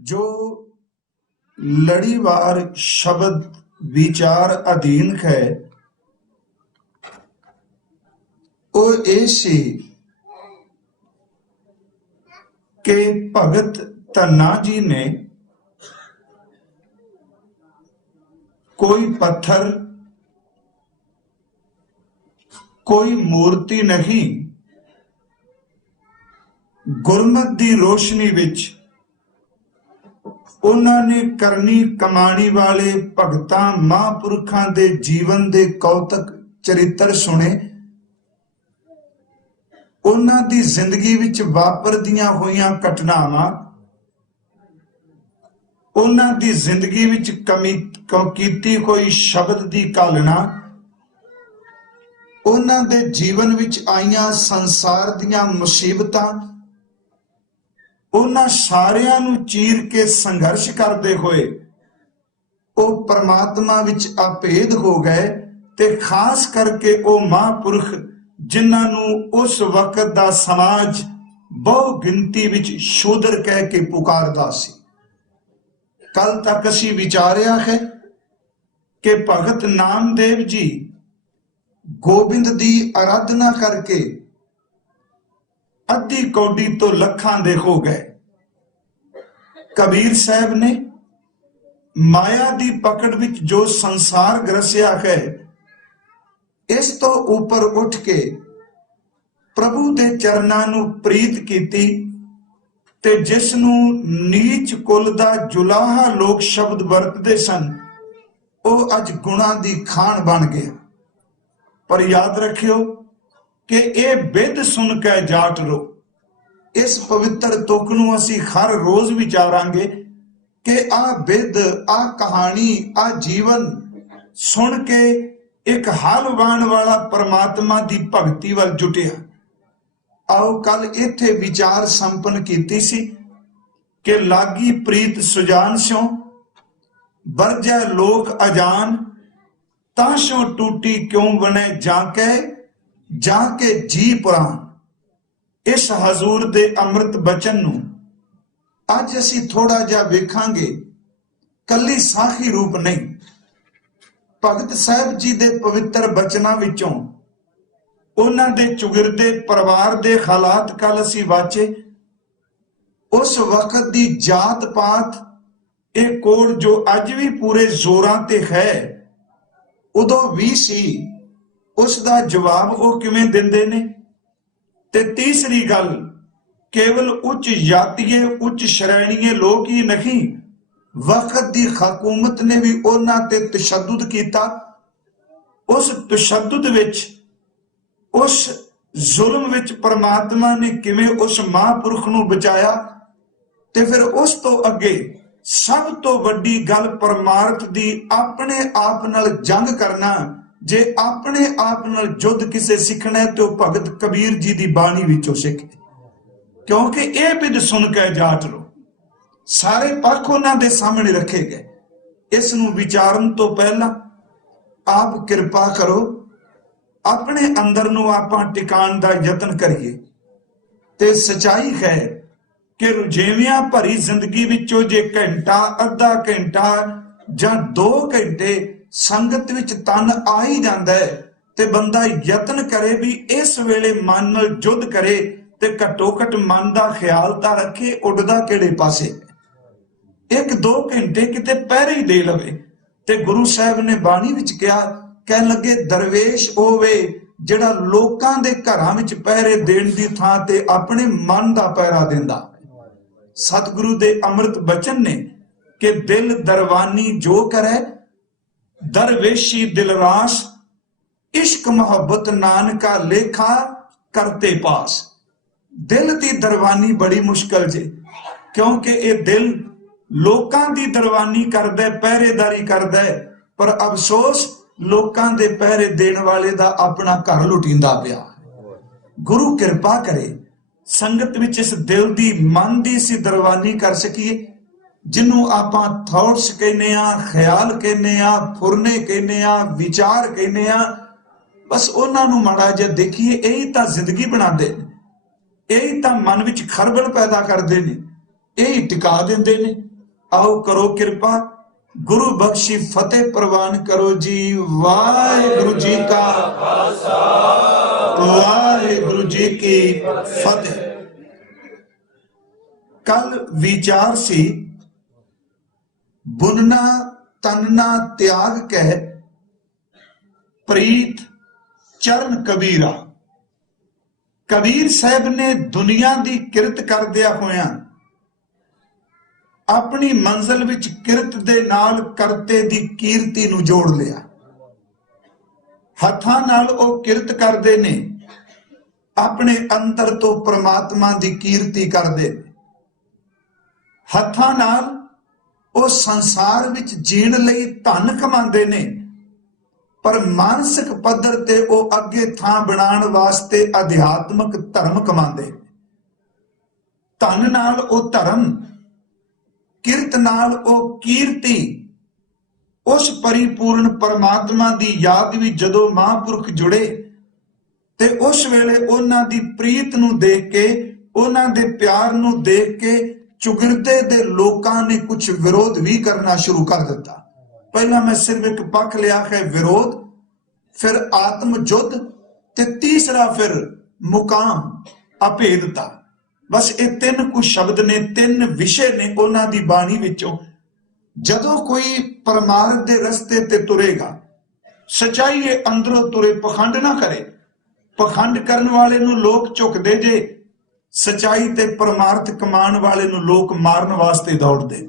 जो लड़ीवार शब्द विचार अधीन है वो ऐसी के भगत धन्ना जी ने कोई पत्थर कोई मूर्ति नहीं गुरमत दी रोशनी विच उन्होंने करनी कमाणी वाले भगतां महापुरखां दे जीवन दे कौतक चरित्र सुने। उन्हां दी जिंदगी विच वापरदियां होईयां घटनावां उन्हां दी जिंदगी विच कीती कोई शब्द दी कालना उन्हां दे जीवन विच आईयां संसार दियां मुसीबतां उन्हां सारियां नूं चीर के संघर्ष करते हुए वो परमात्मा विच अभेद हो गए ते खास करके वो महापुरख जिन्हां नूं उस वक्त दा समाज बहु गिनती विच शूदर कह के पुकारदा सी। कल तक असीं विचारिया है कि भगत नामदेव जी गोबिंद दी आराधना करके अद्धी कौडी तो लखां दे हो गए। कबीर साहब ने माया दी पकड़ विच जो संसार ग्रसिया है इस तो ऊपर उठ के प्रभु दे चरनां नूं प्रीत कीती ते जिस नूं नीच कुल दा जुलाहा लोग शब्द वरतदे सन वो अज गुणा दी खान बन गया। पर याद रखियो कि ये बिद सुन के जाट रो इस पवित्र तुक नूं असीं हर रोज विचारांगे कि आ बिद आ कहानी आ जीवन सुन के एक हालवान वाला परमात्मा दी भगती वल जुटिया। आओ कल इत्थे विचार संपन्न कीती सी कि लागी प्रीत सुजान स्यों बरजै लोक अजान ताशों टूटी क्यों बने जाके जी पुराण। इस हजूर दे अमृत बचन नूं अज असीं थोड़ा जिहा वेखांगे, कली साखी रूप नहीं। भगत साहब जी दे पवित्र बचनां विचों उन्हां दे चुगिरदे परिवार दे हालात कल असीं वाचे। उस वक्त दी जात पात ये कोड जो अज भी पूरे जोरां ते है उदों भी सी, उसका जवाब वो किवें दिंदे ने। ते तीसरी गल केवल उच्च जातीय उच्च श्रेणीय लोग ही नहीं, वक्त दी हकूमत ने भी उन्हां ते तशद्दुद कीता। उस तशद्दुद विच उस जुल्म विच परमात्मा ने किवें उस महापुरख नूं बचाया। ते फिर उस तो अगे सब तो वड्डी गल परमार्थ दी अपने आप नाल जंग करना। जे अपने आप नाल युद्ध किसे सीखना है तो भगत कबीर जी दी बाणी विचों सीखे, क्योंकि यह बिद सुन के जाट लो सारे पक्ष उन्हां दे सामने रखे गए। इस नूं विचारन तो पहला आप कृपा करो अपने अंदर नूं आपां टिकाण दा यतन करिए। ते सच्चाई है कि रुझेवियां भरी जिंदगी विचों जे घंटा अद्धा घंटा जां 2 घंटे संगत विच तन आ ही जांदा है ते बंदा यतन करे भी इस वेले मन नाल युद्ध करे ते घट्टो घट मन दा ख्याल तां रखे उड़दा किहड़े पासे। 1-2 घंटे किते पहरे ही दे लवे। ते गुरु साहब ने बाणी विच कह लगे दरवेश होवे जिहड़ा लोकां दे घरां विच पहरे देण दी थां ते अपने मन दा पहरा दिंदा। सतगुरु दे अमृत बचन ने कि दिल दरवानी जो करे दरवेशी दिलरास इश्क मोहब्बत नानका लेखा करते पास। दिल दी दरवानी बड़ी मुश्किल जे, क्योंकि ये दिल लोकां दी दरवानी करदा पहरेदारी करदा है, पर अफसोस लोकां दे पहरे देण वाले दा अपना घर लुटींदा पिया। गुरु कृपा करे संगत विच इस दिल दी मन दी सी दरवानी कर सकीए, जिन्हों आपां थॉट्स कहने आ, ख्याल कहने आ, फुरने कहने आ, विचार कहने आ। बस उन्हां नूं माड़ा जिहा देखिए, यही तां जिंदगी बनाते, यही तां मन विच खरबल पैदा करते हैं। ਇਹ ਟਿਕਾ ਦਿੰਦੇ ਨੇ। आओ करो कृपा, गुरु बख्शी फतेह प्रवान करो जी। वाहिगुरु जी का खालसा, वाहिगुरु जी की फतेह। कल विचार सी बुनना तनना त्याग कह, प्रीत चरण कबीरा। कबीर साहब ने दुनिया की किरत करदिया होया अपनी मंजिल विच किरत दे नाल करते दी कीर्ति नूं जोड़ लिया। हत्थां नाल ओ किरत करदे ने, अपने अंतर तो परमात्मा दी कीर्ति करदे ने। हत्थां नाल ओ संसार विच जीण लई धन कमांदे ने, पर मानसिक पद्धर ते ओ अगे थां बनाण वास्ते अध्यात्मक धर्म कमांदे। धन नाल ओ धर्म, किरत नाल ओ कीर्ति, उस परिपूर्ण परमात्मा दी याद भी जदों महापुरख जुड़े ते उस वेले उन्हां दी प्रीत नूं देख के, उन्हां दे प्यार नूं देख के चुगिरदे दे लोकां ने कुछ विरोध भी करना शुरू कर दिता। पहला मैं सिर्फ एक पक्ष लिया है विरोध, फिर आत्म युद्ध ते तीसरा फिर मुकाम अभेदता। बस ये तीन कुछ शब्द ने, तीन विषय ने उन्हां दी बाणी विचों। जदों कोई परमार्थ दे रस्ते ते तुरेगा, सच्चाई ये अंदरों तुरे, पखंड ना करे। पखंड करने वाले नूं लोग झुकदे जे, सच्चाई ते परमार्थ कमान वाले नूं लोग मारन वास्ते दौड़दे।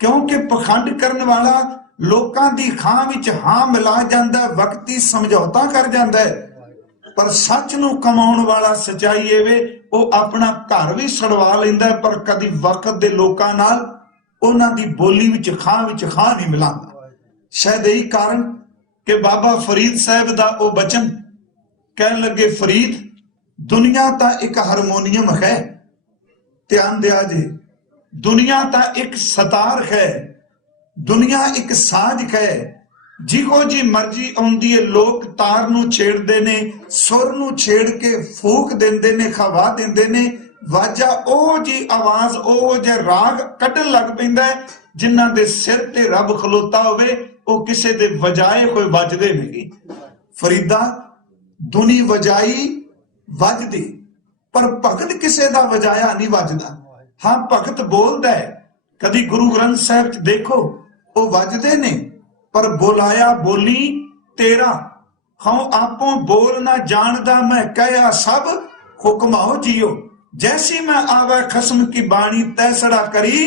क्योंकि पखंड करने वाला लोकां दी खां विच हां मिला जांदा, वक्ती समझौता कर जांदा है, पर सच नूं कमाउण वाला सच्चाई ये वे वो अपना घर भी सड़वा लैंदा, पर कदी वक्त दे लोकां नाल उन्हां दी बोली विच खां नहीं मिलांदा। शायद यही कारण कि बाबा फरीद साहब दा ओ बचन कहन लगे, फरीद दुनिया तां एक हारमोनीयम है, ध्यान दिया जे, दुनिया तां एक सतार है, दुनिया एक साज है, जिहो जी मर्जी आउंदी है लोग तार नूं छेड़दे ने, सुर नूं छेड़ के फूक देंदे ने, खवा देंदे ने, वाजा ओ जी आवाज ओ जे राग कटन लग पैंदा है, जिन्हां दे सिर ते रब खलोता होवे ओ किसे दे वजाए होए वजदे नहीं। फरीदा दुनी वजाई वजदी, पर भगत किसे दा वजाया नहीं वजदा। हाँ भगत बोलदा है, कदी गुरु ग्रंथ साहिब च देखो ओ वजदे ने, पर बोलाया बोली तेरा, हाँ आपों बोल ना जानदा मैं कया सब, हुक्माओ जियो जैसी मैं आवा खसम की बाणी तैसड़ा करी,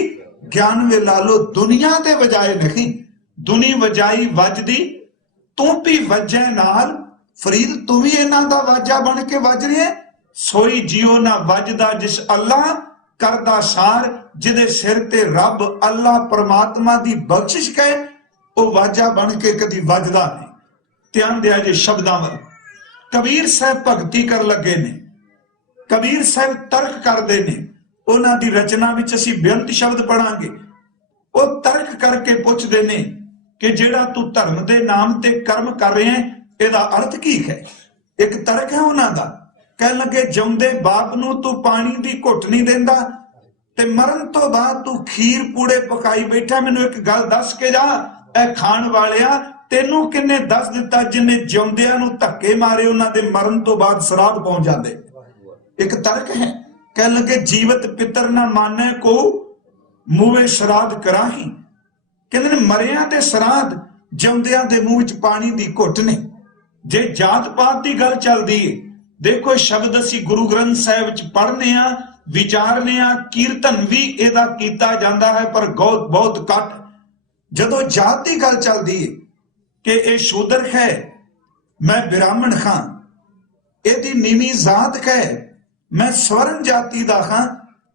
ज्ञान वे लालो दुनिया दे वजाए नहीं। दुनी वजाई वजदी, तू भी वजै नाल, फरीद तू भी इन्हां दा वाजा बन के वज रही है। सोई जियो ना वजदा जिस अल्लाह करदा सार, जिदे सिर ते रब अल्लाह परमात्मा दी बख्शिश कहे, वो वाजा बन के कदी वजदा नहीं। ध्यान दिया जे शब्दां वल। कबीर साहब भगती कर लगे ने, कबीर साहब तर्क करते ने, उन्हां दी रचना विच असीं बेअंत शब्द पढ़ांगे। वो तर्क करके पुछदे ने कि जेड़ा तू धर्म दे नाम ते कर्म कर रहे हैं, इहदा अर्थ की है। एक तर्क है उन्हां दा, कहन लगे जिउंदे बाप नूं तू पानी दी घुट नहीं देंदा, ते मरण तो बाद तू खीर पूड़े पकाई बैठा। मैनूं एक गल दस के जा, ए खाण वालिया तेनू किन्ने दस दिता जिन्ने जिउंदियां नूं धक्के मारे, उन्हां दे मरण तो बाद श्राद्ध पहुंच जांदे। एक तर्क है, कह लगे जीवत पितर ना माने को मूवे श्राद्ध कराही। कहंदे ने मरियां दे श्राद्ध, जिउंदियां दे मूंह विच पानी दी घुट ने। जे जात पात दी गल चलदी है, देखो शब्द असीं गुरु ग्रंथ साहिब विच पढ़ने आ, विचारने आ, कीर्तन भी इहदा कीता जांदा है, पर बहुत घट। जदों जात की गल चलती है कि यह शूदर है, मैं ब्राह्मण हां, यदि नीवी जात है, मैं स्वर्ण जाति का हां,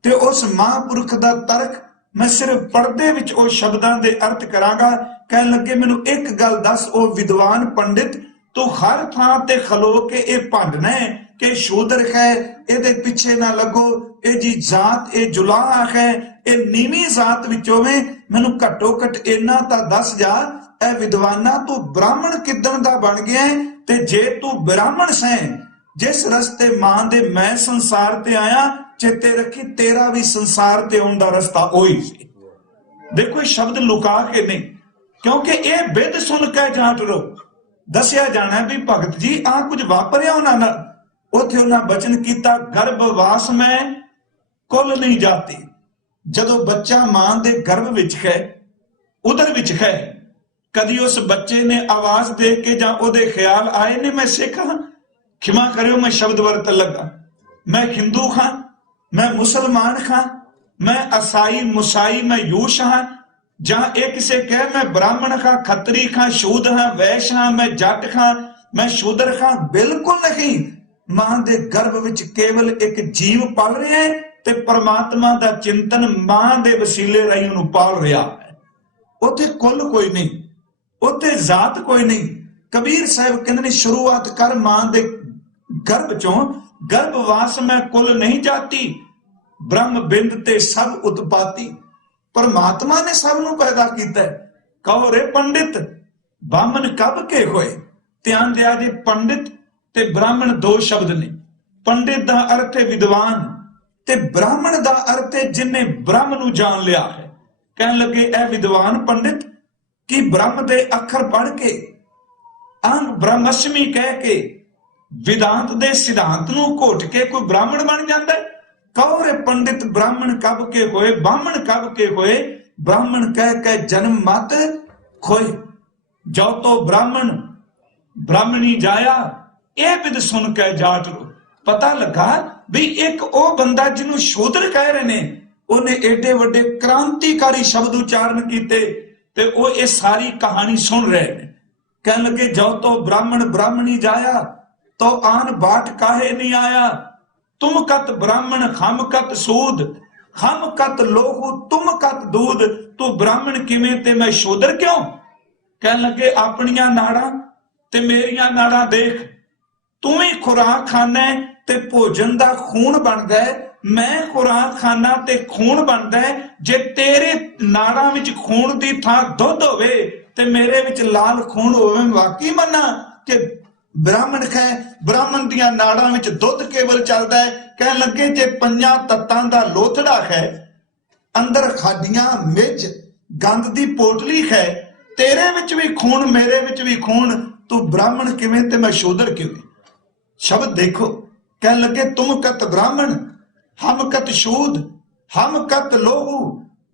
ते उस महापुरख का तर्क मैं सिर्फ पढ़दे विच ओ शब्दां दे अर्थ करांगा। कहन लगे मैनूं एक गल दस, ओ विद्वान पंडित, तू हर थां ते खलो के ये भंडना है कि शूदर है, ये पिछे ना लगो, ये जी जात ये जुलाह है, ये नीवी जात विचों में मैनूं घट्टो घट इन्ना तां दस जा, ए विद्वाना तू ब्राह्मण किदन दा बन गया है, ते जे तू ब्राह्मण सैं, जिस रस्ते मां दे मैं संसार ते आया, चेते रखी तेरा भी संसार ते आउण दा रस्ता ओही सी। देखो शब्द लुका के नहीं, क्योंकि ये बिद सुन के जाट रो दसिया जाना भी भगत जी आ कुछ वापरिया उन्होंने। उथे उन्हें बचन किया गर्भवास में कुल नहीं जाती। जदों बच्चा मां दे गर्भ विच है, उदर विच है, कदी उस बच्चे ने आवाज दे के जां ओदे ख्याल आए ने मैं सिख हां, खिमा करियो मैं शब्द वरत लगा, मैं हिंदू खां, मैं मुसलमान खां, मैं असाई मुसाई, मैं यूश हां, जहां एक किसे कह मैं ब्राह्मण खां, खत्री खां, शूद हां, वैश्य हां, मैं जट खां, मैं शूदर खां, बिल्कुल नहीं। मां दे गर्भ विच केवल एक जीव पल रहा है ते परमात्मा दा चिंतन मां दे वसीले राही उन्होंने पाल रहा है। उथे कुल कोई नहीं, उथे जात कोई नहीं। कबीर साहब कहते ने शुरुआत कर मां दे गर्भ चों, गर्भवास में कुल नहीं जाती, ब्रह्म बिंद ते सब उत्पाती। परमात्मा ने सब नूं पैदा किया है। कहो रे पंडित बामन कब के होए? ध्यान दिया जी, पंडित ते ब्राह्मण दो शब्द ने। पंडित दा अर्थ है विद्वान ते ब्राह्मण दा अर्थ है जिन्ने ब्रह्म नूं जान लिया है। कहन लगे ए विद्वान पंडित कि ब्रह्म दे अखर पढ़ के अंग ब्रह्मस्मि कह के वेदांत दे सिद्धांत नूं घोट के कोई ब्राह्मण बन जाता है? कहो रे पंडित ब्राह्मण कब के होए, ब्राह्मण कब के होए? ब्राह्मण कह के जन्म मत खोए। जो तो ब्राह्मण ब्राह्मणी जाया, ये विद सुन के जाट रो। पता लगा भी एक ओ बंदा जिन्हों शूद्र कह रहे ने, उन्हें एडे वड्डे क्रांतिकारी शब्द उच्चारण किते ते ओ ये सारी कहानी सुन रहे हैं। कह लगे जो तो ब्राह्मण ब्राह्मणी जाया, तो आन बाट काहे नहीं आया? तुम कत ब्राह्मण खम कत सूद, खम कत लोहू तुम कत दूध। तू ब्राह्मण किवें ते मैं शूद्र क्यों? कह लगे अपनियां नाड़ा ते मेरियां नाड़ा देख, तू ही खुराक खाना ते भोजन दा खून बनदा है, मैं खुराक खाना ते खून बनदा है। जे तेरे नाड़ा विच खून दी थां दुध होवे ते मेरे विच लाल खून होवे, वाकई मन्ना कि ब्राह्मण है, ब्राह्मण दियां नाड़ां विच दुध केवल चलदा है। कह लगे जे पंजां तत्तां दा लोथड़ा है, अंदर खाडियां मिर्च गंद दी पोटली है, तेरे विच भी खून मेरे विच भी खून, तू ब्राह्मण किवें ते मैं शूद्र किवें? शब्द देखो, कह लगे तुम कत ब्राह्मण हम कत शूद, हम कत लोहू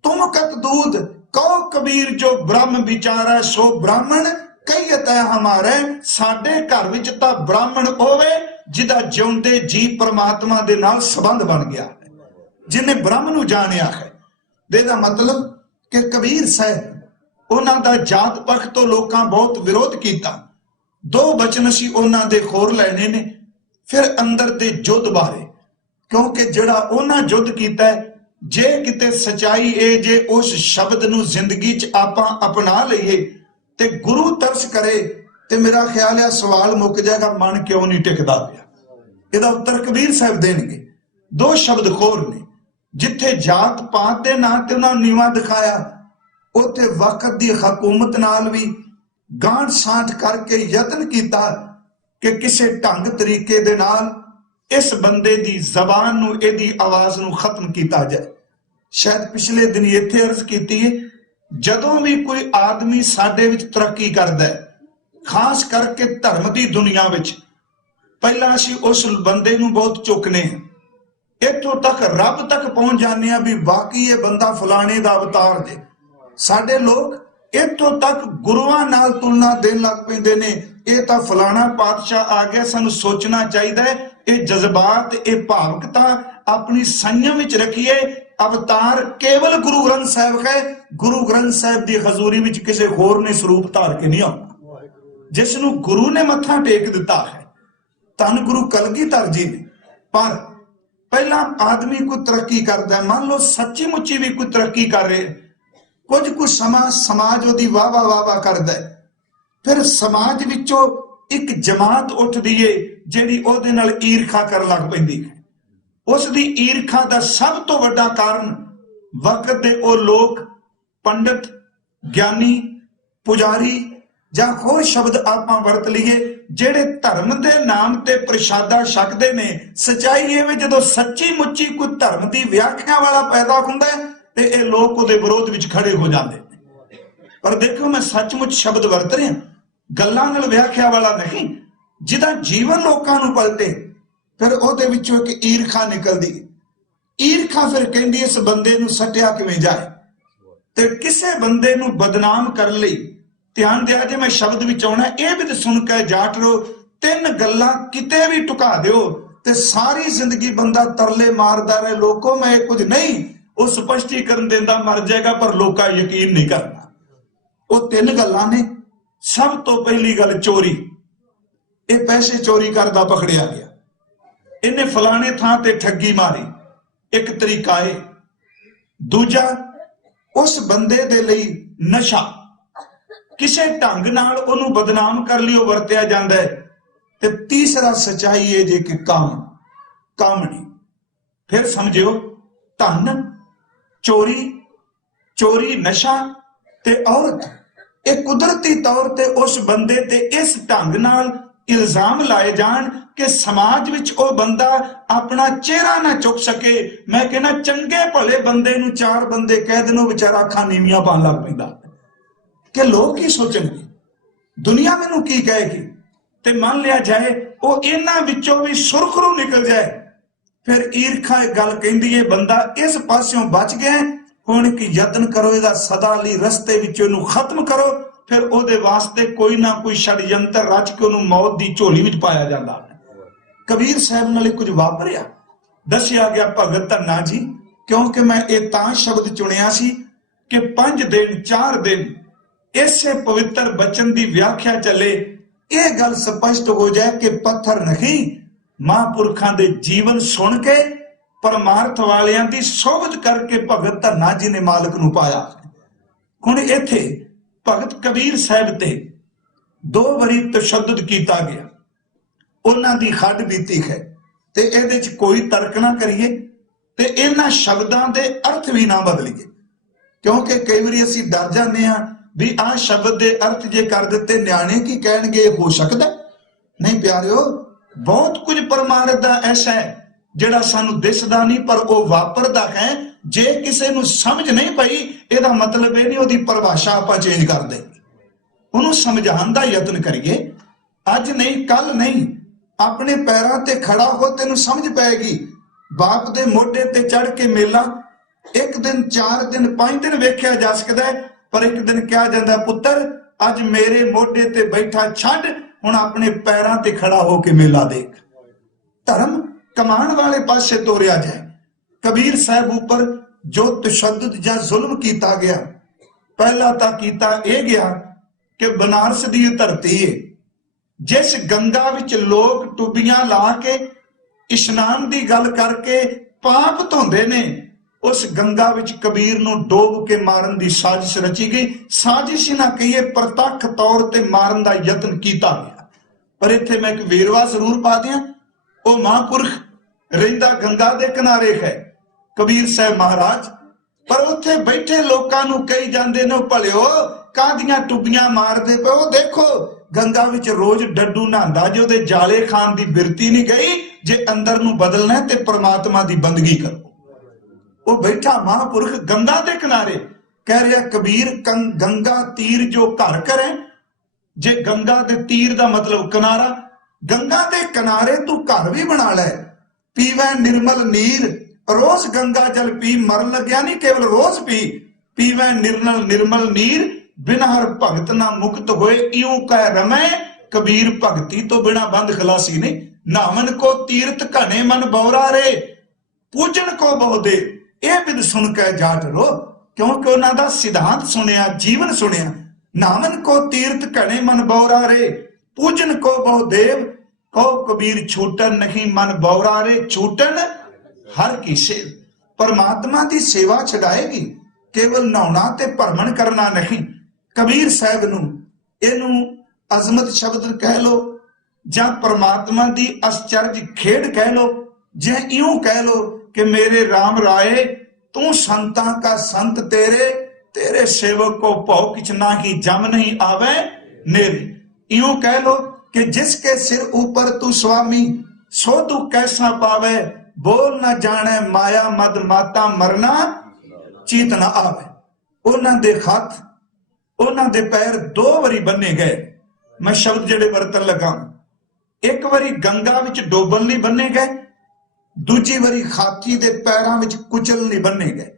तुम कत दूध। कहो कबीर जो ब्रह्म विचारा सो ब्राह्मण, कईयत है हमारे साडे घर विच तां ब्राह्मण होवे जिदा जिउंदे जी परमात्मा दे नाल संबंध बन गया है, जिन्हें ब्रह्म नूं जानिया है। देदा मतलब कि कबीर साहब उन्हां दा जात पख तो लोकां बहुत विरोध कीता। दो बचन सी उन्हां दे खोर लैने ने। फिर अंदर दे युद्ध बारे, क्योंकि जिहड़ा उन्हां युद्ध कीता है, जे किते सच्चाई है, जे उस शब्द नूं जिंदगी च आपां अपना लईए ते गुरु तरस करे ते मेरा ख्याल है सवाल मुक जाएगा, मन क्यों नहीं टिकदा पिया। इहदा उत्तर कबीर साहब देणगे। दो शब्द खोर ने, जिथे जात पात दे नां ते उन्हां नीवा दिखाया, उत्थे वक्त दी हुकूमत नाल भी गांठ साठ करके यतन किया कि किसी ढंग तरीके दे नाल इस बंदे दी जबान नूं, इहदी आवाज नूं खत्म किया जाए। शायद पिछले दिन इत्थे अर्ज कीती है, जदों भी कोई आदमी साडे विच तरक्की करदा है, खास करके धर्म दी दुनिया विच, पहला असीं उस बंदे नूं बहुत चुकने, इत्थों तक रब तक पहुंच जाने हैं भी वाकई ये बंदा फलाने दा अवतार जे। साडे लोग इत्थों तक गुरुआं नाल तुलना देन लग पैंदे ने, ये तां फलाना पातशाह आ गया, सानूं सोचना चाहिए है। ये जज्बात, ये भावुकता अपनी संयम विच रखिए। अवतार केवल गुरु ग्रंथ साहब है। गुरु ग्रंथ साहब की हजूरी विच किसी होर ने स्वरूप धार के नहीं आउंदा, जिसनूं गुरु ने मत्था टेक दिता है, धन गुरु कलगीधर जी ने। पर पहला आदमी कोई तरक्की करता है, मान लो सच्ची मुच्ची भी कोई तरक्की कर रहे, कुछ समाज उहदी वाह वाह वाह वाह करदा है, फिर समाज विचों एक जमात उठदी है जिहड़ी उहदे नाल ईरखा करन लग पैंदी है। उस दी ईरखा दा सब तो वड्डा कारण वक्त दे ओ लोग पंडित, ज्ञानी, पुजारी ਜਾਂ ਹੋਰ ਸ਼ਬਦ ਆਪਾਂ ਵਰਤ ਲਈਏ ਜਿਹੜੇ ਧਰਮ ਦੇ ਨਾਮ ਤੇ ਪ੍ਰਸ਼ਾਦਾ ਛਕਦੇ ਨੇ। ਸਚਾਈ ਇਹ ਵੀ ਜਦੋਂ ਸੱਚੀ ਮੁੱਚੀ ਕੋਈ ਧਰਮ ਦੀ ਵਿਆਖਿਆ ਵਾਲਾ ਪੈਦਾ ਹੁੰਦਾ ਹੈ ਤੇ ਇਹ ਲੋਕ ਉਹਦੇ ਵਿਰੋਧ ਵਿੱਚ ਖੜੇ ਹੋ ਜਾਂਦੇ ਨੇ। ਪਰ ਦੇਖੋ, ਮੈਂ ਸੱਚਮੁੱਚ ਸ਼ਬਦ ਵਰਤ ਰਿਹਾ, ਗੱਲਾਂ ਨਾਲ ਵਿਆਖਿਆ ਵਾਲਾ ਨਹੀਂ। ਜਿਹਦਾ ਜੀਵਨ ਲੋਕਾਂ ਨੂੰ ਪਲਟੇ, ਫਿਰ ਉਹਦੇ ਵਿੱਚੋਂ ਇੱਕ ਈਰਖਾ ਨਿਕਲਦੀ। ਈਰਖਾ ਫਿਰ ਕਹਿੰਦੀ ਇਸ ਬੰਦੇ ਨੂੰ ਸੱਟਿਆ ਕਿਵੇਂ ਜਾਏ। ਤੇ ਕਿਸੇ ਬੰਦੇ ਨੂੰ ਬਦਨਾਮ ਕਰਨ ਲਈ ਧਿਆਨ ਦਿਆ ਜੇ ਮੈਂ ਸ਼ਬਦ ਵਿੱਚ ਆਉਣਾ, ਇਹ ਵੀ ਸੁਣ ਕੇ ਜਾਟ ਰੋ, ਤਿੰਨ ਗੱਲਾਂ ਕਿਤੇ ਵੀ ਟੁਕਾ ਦਿਓ ਤੇ ਸਾਰੀ ਜ਼ਿੰਦਗੀ ਬੰਦਾ ਤਰਲੇ ਮਾਰਦਾ ਰਹੇ, ਲੋਕੋ ਮੈਂ ਕੁਝ ਨਹੀਂ, ਉਹ ਸਪਸ਼ਟੀਕਰਨ ਦਿੰਦਾ ਮਰ ਜਾਏਗਾ, ਪਰ ਲੋਕਾਂ ਯਕੀਨ ਨਹੀਂ ਕਰਨਾ। ਉਹ ਤਿੰਨ ਗੱਲਾਂ ਨੇ। ਸਭ ਤੋਂ ਪਹਿਲੀ ਗੱਲ ਚੋਰੀ। ਇਹ ਪੈਸੇ ਚੋਰੀ ਕਰਦਾ ਪਕੜਿਆ ਗਿਆ, ਇਹਨੇ ਫਲਾਣੇ ਥਾਂ ਤੇ ਠੱਗੀ ਮਾਰੀ, ਇੱਕ ਤਰੀਕਾ ਹੈ। ਦੂਜਾ, ਉਸ ਬੰਦੇ ਦੇ ਲਈ ਨਸ਼ਾ ਕਿਸੇ ਢੰਗ ਨਾਲ ਉਹਨੂੰ ਬਦਨਾਮ ਕਰ ਲਈ ਉਹ ਵਰਤਿਆ ਜਾਂਦਾ ਹੈ। ਤੇ ਤੀਸਰਾ ਸਚਾਈ ਹੈ ਜੇ ਕਿ ਕਾਮਣੀ। ਫਿਰ ਸਮਝਿਓ, ਧਨ, ਚੋਰੀ, ਨਸ਼ਾ ਤੇ ਔਰਤ, ਇਹ ਕੁਦਰਤੀ ਤੌਰ ਤੇ ਉਸ ਬੰਦੇ ਤੇ ਇਸ ਢੰਗ ਨਾਲ ਇਲਜ਼ਾਮ ਲਾਏ ਜਾਣ ਕਿ ਸਮਾਜ ਵਿੱਚ ਉਹ ਬੰਦਾ ਆਪਣਾ ਚਿਹਰਾ ਨਾ ਚੁੱਕ ਸਕੇ। ਮੈਂ ਕਹਿੰਦਾ ਚੰਗੇ ਭਲੇ ਬੰਦੇ ਨੂੰ ਚਾਰ ਬੰਦੇ ਕਹਿ ਦੇਣ, ਉਹ ਵਿਚਾਰਾ ਅੱਖਾਂ ਨੀਵੀਆਂ ਪਾਉਣ ਲੱਗ ਪੈਂਦਾ ਕਿ ਲੋਕ ਕੀ ਸੋਚਣਗੇ, ਦੁਨੀਆ ਮੈਨੂੰ ਕੀ ਕਹੇਗੀ। ਤੇ ਮੰਨ ਲਿਆ ਜਾਏ ਉਹ ਇਹਨਾਂ ਵਿੱਚੋਂ ਵੀ ਸੁਰਖਰੂ ਨਿਕਲ ਜਾਏ, ਫਿਰ ਈਰਖਾ ਇਹ ਗੱਲ ਕਹਿੰਦੀ ਹੈ ਬੰਦਾ ਇਸ ਪਾਸਿਓਂ ਬਚ ਗਿਆ, ਹੁਣ ਕੀ ਯਤਨ ਕਰੋ ਇਹਦਾ ਸਦਾ ਲਈ ਰਸਤੇ ਵਿੱਚ ਉਹਨੂੰ ਖਤਮ ਕਰੋ। ਫਿਰ ਉਹਦੇ ਵਾਸਤੇ ਕੋਈ ਨਾ ਕੋਈ ਛੜਯੰਤਰ ਰਚ ਕੇ ਉਹਨੂੰ ਮੌਤ ਦੀ ਝੋਲੀ ਵਿੱਚ ਪਾਇਆ ਜਾਂਦਾ। ਕਬੀਰ ਸਾਹਿਬ ਨਾਲ ਕੁਝ ਵਾਪਰਿਆ, ਦੱਸਿਆ ਗਿਆ ਭਗਤ ਧੰਨਾ ਜੀ, ਕਿਉਂਕਿ ਮੈਂ ਇਹ ਤਾਂ ਸ਼ਬਦ ਚੁਣਿਆ ਸੀ ਕਿ 5 ਦਿਨ 4 ਦਿਨ ਇਸੇ ਪਵਿੱਤਰ ਬਚਨ ਦੀ ਵਿਆਖਿਆ ਚੱਲੇ, ਇਹ ਗੱਲ ਸਪਸ਼ਟ ਹੋ ਜਾਏ ਕਿ ਪੱਥਰ ਨਹੀਂ, ਮਹਾਂਪੁਰਖਾਂ ਦੇ ਜੀਵਨ ਸੁਣ ਕੇ ਪਰਮਾਰਥ ਵਾਲਿਆਂ ਦੀ ਸੋਭਤ ਕਰਕੇ ਭਗਤ ਧੰਨਾ ਜੀ ਨੇ ਮਾਲਕ ਨੂੰ ਪਾਇਆ। ਹੁਣ ਇੱਥੇ ਭਗਤ ਕਬੀਰ ਸਾਹਿਬ ਤੇ 2 ਵਾਰੀ ਤਸ਼ੱਦਦ ਕੀਤਾ ਗਿਆ, ਉਹਨਾਂ ਦੀ ਹੱਡ ਬੀਤੀ ਹੈ। ਤੇ ਇਹਦੇ ਚ ਕੋਈ ਤਰਕ ਨਾ ਕਰੀਏ ਤੇ ਇਹਨਾਂ ਸ਼ਬਦਾਂ ਦੇ ਅਰਥ ਵੀ ਨਾ ਬਦਲੀਏ, ਕਿਉਂਕਿ ਕਈ ਵਾਰੀ ਅਸੀਂ ਡਰ ਜਾਂਦੇ ਹਾਂ ਵੀ ਆਹ ਸ਼ਬਦ ਦੇ ਅਰਥ ਜੇ ਕਰ ਦਿੱਤੇ ਨਿਆਣੇ ਕੀ ਕਹਿਣਗੇ, ਹੋ ਸਕਦਾ ਨਹੀਂ। ਪਿਆਰਿਓ, ਬਹੁਤ ਕੁਝ ਪਰਮਾਰਥ ਦਾ ਐਸਾ ਹੈ ਜਿਹੜਾ ਸਾਨੂੰ ਦਿਸਦਾ ਨਹੀਂ, ਪਰ ਉਹ ਵਾਪਰਦਾ ਹੈ। ਜੇ ਕਿਸੇ ਨੂੰ ਸਮਝ ਨਹੀਂ ਪਈ, ਇਹਦਾ ਮਤਲਬ ਇਹ ਨਹੀਂ ਉਹਦੀ ਪਰਿਭਾਸ਼ਾ ਆਪਾਂ ਚੇਂਜ ਕਰ ਦੇ, ਉਹਨੂੰ ਸਮਝਾਉਣ ਦਾ ਯਤਨ ਕਰੀਏ। ਅੱਜ ਨਹੀਂ, ਕੱਲ ਨਹੀਂ, ਆਪਣੇ ਪੈਰਾਂ ਤੇ ਖੜਾ ਹੋ, ਤੈਨੂੰ ਸਮਝ ਪਏਗੀ। ਬਾਪ ਦੇ ਮੋਢੇ ਤੇ ਚੜ ਕੇ ਮੇਲਾ ਇੱਕ ਦਿਨ 4 ਦਿਨ 5 ਦਿਨ ਵੇਖਿਆ ਜਾ ਸਕਦਾ ਹੈ, ਪਰ ਇੱਕ ਦਿਨ ਕਿਹਾ ਜਾਂਦਾ ਪੁੱਤਰ ਅੱਜ ਮੇਰੇ ਮੋਢੇ ਤੇ ਬੈਠਾ ਛੱਡ, ਹੁਣ ਆਪਣੇ ਪੈਰਾਂ ਤੇ ਖੜਾ ਹੋ ਕੇ ਮੇਲਾ ਦੇਖ। ਧਰਮ ਕਮਾਉਣ ਵਾਲੇ ਪਾਸੇ ਤੋਰਿਆ ਜਾਏ। ਕਬੀਰ ਸਾਹਿਬ ਉੱਪਰ ਜੋ ਤਸ਼ੱਦਦ ਜਾਂ ਜ਼ੁਲਮ ਕੀਤਾ ਗਿਆ, ਪਹਿਲਾ ਤਾਂ ਕੀਤਾ ਇਹ ਗਿਆ ਕਿ ਬਨਾਰਸ ਦੀ ਧਰਤੀ ਹੈ, ਜਿਸ ਗੰਗਾ ਵਿੱਚ ਲੋਕ ਟੁੱਬੀਆਂ ਲਾ ਕੇ ਇਸ਼ਨਾਨ ਦੀ ਗੱਲ ਕਰਕੇ ਪਾਪ ਧੋਂਦੇ ਨੇ, ਉਸ ਗੰਗਾ ਵਿੱਚ ਕਬੀਰ ਨੂੰ ਡੋਬ ਕੇ ਮਾਰਨ ਦੀ ਸਾਜ਼ਿਸ਼ ਰਚੀ ਗਈ। ਸਾਜ਼ਿਸ਼ ਨਾ ਕਹੀਏ, ਪ੍ਰਤੱਖ ਤੌਰ ਤੇ ਮਾਰਨ ਦਾ ਯਤਨ ਕੀਤਾ ਗਿਆ। ਪਰ ਇੱਥੇ ਮੈਂ ਇੱਕ ਵੇਰਵਾ ਜ਼ਰੂਰ ਪਾ ਦਿਆਂ, ਉਹ ਮਹਾਂਪੁਰਖ ਰਹਿੰਦਾ ਗੰਗਾ ਦੇ ਕਿਨਾਰੇ ਹੈ, ਕਬੀਰ ਸਾਹਿਬ ਮਹਾਰਾਜ, ਪਰ ਉੱਥੇ ਬੈਠੇ ਲੋਕਾਂ ਨੂੰ ਕਹੀ ਜਾਂਦੇ ਨੇ ਭਲਿਓ ਕਾਹਦੀਆਂ ਟੁੱਬੀਆਂ ਮਾਰਦੇ ਪਏ, ਉਹ ਦੇਖੋ ਗੰਗਾ ਵਿੱਚ ਰੋਜ਼ ਡੱਡੂ ਨਹਾਉਂਦਾ, ਜੇ ਉਹਦੇ ਜਾਲੇ ਖਾਨ ਦੀ ਬਿਰਤੀ ਨਹੀਂ ਗਈ, ਜੇ ਅੰਦਰ ਨੂੰ ਬਦਲਣਾ ਤੇ ਪ੍ਰਮਾਤਮਾ ਦੀ ਬੰਦਗੀ ਕਰੋ। ਉਹ ਬੈਠਾ ਮਹਾਂਪੁਰਖ ਗੰਗਾ ਦੇ ਕਿਨਾਰੇ ਕਹਿ ਰਿਹਾ ਕਬੀਰ ਗੰਗਾ ਤੀਰ ਜੋ ਘਰ ਕਰੇ। ਜੇ ਗੰਗਾ ਦੇ ਤੀਰ ਦਾ ਮਤਲਬ ਕਿਨਾਰਾ, ਗੰਗਾ ਦੇ ਕਿਨਾਰੇ ਤੂੰ ਘਰ ਵੀ ਬਣਾ ਲੈ। ਪੀਵੈ ਨਿਰਮਲ ਨੀਰ, ਰੋਜ਼ ਗੰਗਾ ਜਲ ਪੀ, ਮਰਨ ਲੱਗਿਆ ਨਹੀਂ ਕੇਵਲ ਰੋਜ਼ ਪੀ। ਪੀਵੈ ਨਿਰਮਲ ਨੀਰ, ਬਿਨਾਂ ਹਰ ਭਗਤ ਨਾ ਮੁਕਤ ਹੋਏ, ਇਉਂ ਕਹਿ ਰਮੈ ਕਬੀਰ ਭਗਤੀ ਤੋਂ ਬਿਨਾ ਬੰਦ ਖਲਾਸੀ ਨਹੀਂ। ਨਾਮਨ ਕੋ ਤੀਰਥ ਘਣੇ ਮਨ ਬੌਰਾ ਰੇ, ਪੂਜਣ ਕੋ ਬਹੁਦੇ। ਇਹ ਬਿਦ ਸੁਣ ਕੇ ਜਾਟ ਰੋ, ਕਿਉਂਕਿ ਉਹਨਾਂ ਦਾ ਸਿਧਾਂਤ ਸੁਣਿਆ, ਜੀਵਨ ਸੁਣਿਆ। ਨਾਮਨ ਕੋ ਤੀਰਥ ਘਣੇ ਮਨ ਬੌਰਾ ਰੇ, ਪੂਜਨ ਕੋ ਬਹੁਦੇਵ। ਕਹੋ ਕਬੀਰ ਛੂਟਨ ਨਹੀਂ ਮਨ ਬੌਰਾ ਰੇ, ਛੂਟਨ ਹਰ ਕੀ ਸੇਵ। ਪਰਮਾਤਮਾ ਦੀ ਸੇਵਾ ਛਡਾਏਗੀ, ਕੇਵਲ ਨਹਾਉਣਾ ਤੇ ਭਰਮਣ ਕਰਨਾ ਨਹੀਂ। ਕਬੀਰ ਸਾਹਿਬ ਨੂੰ ਇਹਨੂੰ ਅਜ਼ਮਤ ਸ਼ਬਦ ਕਹਿ ਲੋ ਜਾਂ ਪਰਮਾਤਮਾ ਦੀ ਅਸਚਰਜ ਖੇਡ ਕਹਿ ਲੋ, ਜਾਂ ਇਉਂ ਕਹਿ ਲੋ ਕਿ ਮੇਰੇ ਰਾਮ ਰਾਏ ਤੂੰ ਸੰਤਾਂ ਕਾ ਸੰਤ ਤੇਰੇ, ਤੇਰੇ ਸੇਵਕ ਕੋ ਭਉ ਕਿਛ ਨਾਹੀ ਜਮ ਨਹੀਂ ਆਵੇ नेरे। यूं कह लो कि जिसके सिर ऊपर तू स्वामी, सो तू कैसा पावे, बोल ना जाने माया मद माता, मरना चीत ना आवे। उन्हां दे हथ उन्हां दे पैर दो वारी बन्ने गए। मैं शब्द जेड़े वरतन लगा, एक वारी गंगा विच डोबन लई बन्ने गए, दूजी वारी हाथी दे पैरां विच कुचलण लई बन्ने गए।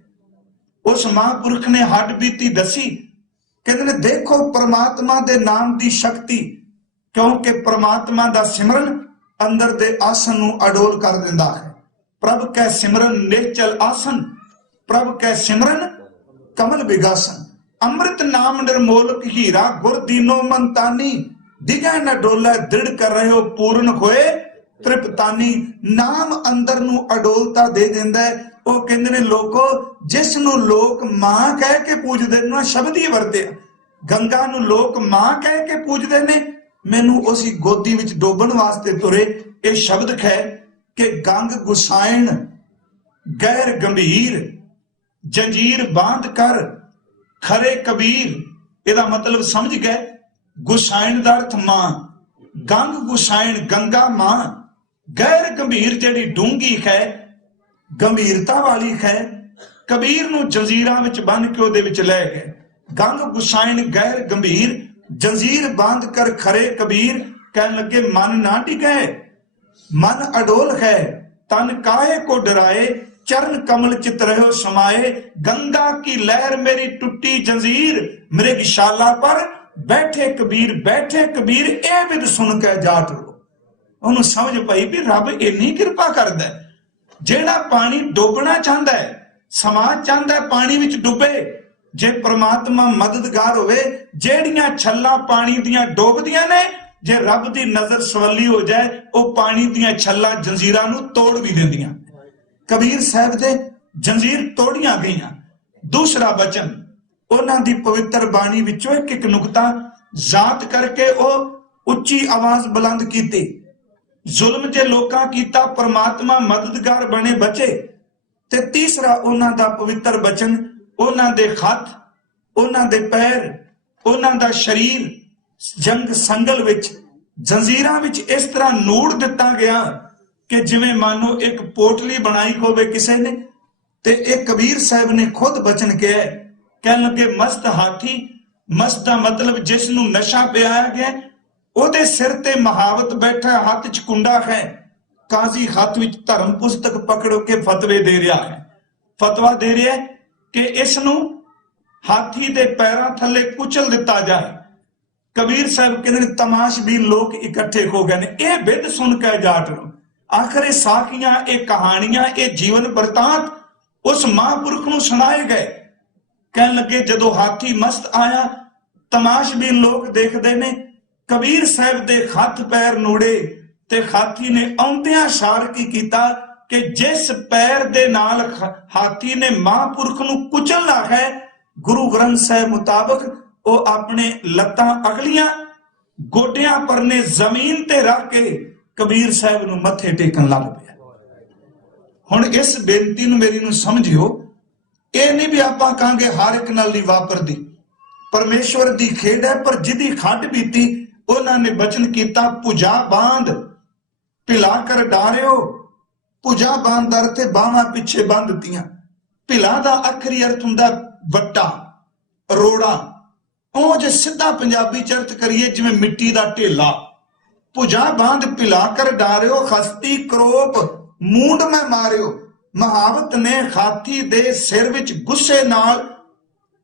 उस महापुरख ने हड्ड बीती दसी, कहते ने देखो परमात्मा दे नाम दी शक्ति, क्योंकि परमात्मा दा सिमरन अंदर दे आसन नूं अडोल कर दिंदा है। प्रभ कै सिमरन नेचल आसन, प्रभ कै सिमरन कमल विगासन। अमृत नाम निर्मोलक हीरा, गुर दीनो मनतानी, दिगा न डोला दृढ़ कर रहे हो, पूर्ण होए तृप्तानी। नाम अंदर नूं अडोलता दे दिंदा है। ਉਹ ਕਹਿੰਦੇ ਨੇ ਲੋਕੋ, ਜਿਸ ਨੂੰ ਲੋਕ ਮਾਂ ਕਹਿ ਕੇ ਪੂਜਦੇ ਨੇ, ਸ਼ਬਦ ਹੀ ਵਰਤਿਆ, ਗੰਗਾ ਨੂੰ ਲੋਕ ਮਾਂ ਕਹਿ ਕੇ ਪੂਜਦੇ ਨੇ, ਮੈਨੂੰ ਉਸੇ ਗੋਦੀ ਵਿੱਚ ਡੋਬਣ ਵਾਸਤੇ ਤੁਰੇ। ਇਹ ਸ਼ਬਦ ਹੈ ਕਿ ਗੰਗ ਗੁਸਾਇਣ ਗੈਰ ਗੰਭੀਰ, ਜੰਜੀਰ ਬਾਂਧ ਕਰ ਖਰੇ ਕਬੀਰ। ਇਹਦਾ ਮਤਲਬ ਸਮਝ ਗਏ। ਗੁਸਾਇਣ ਦਾ ਅਰਥ ਮਾਂ, ਗੰਗ ਗੁਸਾਇਣ ਗੰਗਾ ਮਾਂ, ਗੈਰ ਗੰਭੀਰ ਜਿਹੜੀ ਡੂੰਗੀ ਹੈ, गंभीरता वाली है, कबीर नूं जंजीरां विच बन के उहदे विच लै गए। गंग गुसाइण गैर गंभीर, जंजीर बांध कर खरे कबीर। कहन लगे मन ना डिगे, मन अडोल है, तन काहे को डराए, चरण कमल चित रहो समाए। गंगा की लहर मेरी टूटी जंजीर, मृगशाला पर बैठे कबीर, बैठे कबीर। ए विद सुन के जाट रो। उहनूं समझ पई भी रब इन्नी किरपा करदा है। ਜਿਹੜਾ ਪਾਣੀ ਡੋਬਣਾ ਚਾਹੁੰਦਾ ਹੈ, ਸਮਾਜ ਚਾਹੁੰਦਾ ਹੈ ਪਾਣੀ ਵਿੱਚ ਡੁੱਬੇ, ਜੇ ਪ੍ਰਮਾਤਮਾ ਮਦਦਗਾਰ ਹੋਵੇ, ਜਿਹੜੀਆਂ ਛੱਲਾਂ ਪਾਣੀ ਦੀਆਂ ਡੋਬਦੀਆਂ ਨੇ, ਜੇ ਰੱਬ ਦੀ ਨਜ਼ਰ ਸਵੱਲੀ ਹੋ ਜਾਏ, ਉਹ ਪਾਣੀ ਦੀਆਂ ਛੱਲਾਂ ਜੰਜੀਰਾਂ ਨੂੰ ਤੋੜ ਵੀ ਦਿੰਦੀਆਂ। ਕਬੀਰ ਸਾਹਿਬ ਦੇ ਜੰਜੀਰ ਤੋੜੀਆਂ ਗਈਆਂ। ਦੂਸਰਾ ਬਚਨ, ਉਹਨਾਂ ਦੀ ਪਵਿੱਤਰ ਬਾਣੀ ਵਿੱਚੋਂ ਇੱਕ ਇੱਕ ਨੁਕਤਾ ਜ਼ਾਤ ਕਰਕੇ ਉਹ ਉੱਚੀ ਆਵਾਜ਼ ਬੁਲੰਦ ਕੀਤੀ। जुल्म जे लोकां कीता, परमात्मा मददगार बने बचे। ते तीसरा उन्हां दा पवित्र बचन, उन्हां दे हथ, उन्हां दे पैर, उन्हां दा शरीर जंग संगल विच, जंजीरां विच इस तरह नूड़ दिता गया कि जिवें मानो एक पोटली बनाई होवे किसे ने। ते एक कबीर साहब ने खुद बचन कहा, कहन लगे मस्त हाथी, मस्त दा मतलब जिस नूं नशा पियाया गया, ਉਹਦੇ ਸਿਰ ਤੇ ਮਹਾਵਤ ਬੈਠਾ, ਹੱਥ 'ਚ ਕੁੰਡਾ ਹੈ, ਕਾਜ਼ੀ ਹੱਥ ਵਿੱਚ ਧਰਮ ਪੁਸਤਕ ਪਕੜ ਕੇ ਫਤਵੇ ਦੇ ਰਿਹਾ ਹੈ। ਫਤਵਾ ਦੇ ਰਿਹਾ ਕਿ ਇਸ ਨੂੰ ਹਾਥੀ ਦੇ ਪੈਰਾਂ ਥੱਲੇ ਕੁਚਲ ਦਿੱਤਾ ਜਾਏ। ਕਬੀਰ ਸਾਹਿਬ ਕਹਿੰਦੇ ਨੇ ਤਮਾਸ਼ਬੀਨ ਲੋਕ ਇਕੱਠੇ ਹੋ ਗਏ ਨੇ। ਇਹ ਬਿੱਦ ਸੁਣ ਕੇ ਜਾਟ ਨੂੰ ਆਖਰ ਇਹ ਸਾਖੀਆਂ, ਇਹ ਕਹਾਣੀਆਂ, ਇਹ ਜੀਵਨ ਬਰਤਾਂਤ ਉਸ ਮਹਾਂਪੁਰਖ ਨੂੰ ਸੁਣਾਏ ਗਏ। ਕਹਿਣ ਲੱਗੇ ਜਦੋਂ ਹਾਥੀ ਮਸਤ ਆਇਆ, ਤਮਾਸ਼ਬੀਨ ਲੋਕ ਦੇਖਦੇ ਨੇ, कबीर साहब दे हथ पैर नूड़े, ते हाथी ने आउंदियां इशार की कीता कि जिस पैर दे नाल हाथी ने महापुरख नूं कुचलना है, गुरु ग्रंथ साहिब मुताबिक वो अपने लत्तां अगलियां गोडियां परने जमीन ते रख के कबीर साहब नूं मत्थे टेकन लग पिया। हुण इस बेनती नूं मेरी नूं समझियो, ये नहीं भी आपां कहांगे हर एक नाल नहीं वापरदी, परमेश्वर दी खेड है। पर जिहदी खड्ड बीती, उन्होंने बचन किया भुजा बांध भिला कर डारियो। भुजा बांध दर ते बावां पिछे बंध दित्तियां। भिला दा आखरी अर्थ हुंदा वट्टा, रोड़ा। ਉਹ ਜੇ ਸਿੱਧਾ ਪੰਜਾਬੀ ਚ ਅਰਥ ਕਰੀਏ ਜਿਵੇਂ ਮਿੱਟੀ ਦਾ ਢੇਲਾ। ਭੁਜਾ ਬਾਂਧ भिला कर डारियो, खस्ती क्रोप मूंड में मारियो। महावत ने हाथी दे सिर विच गुस्से नाल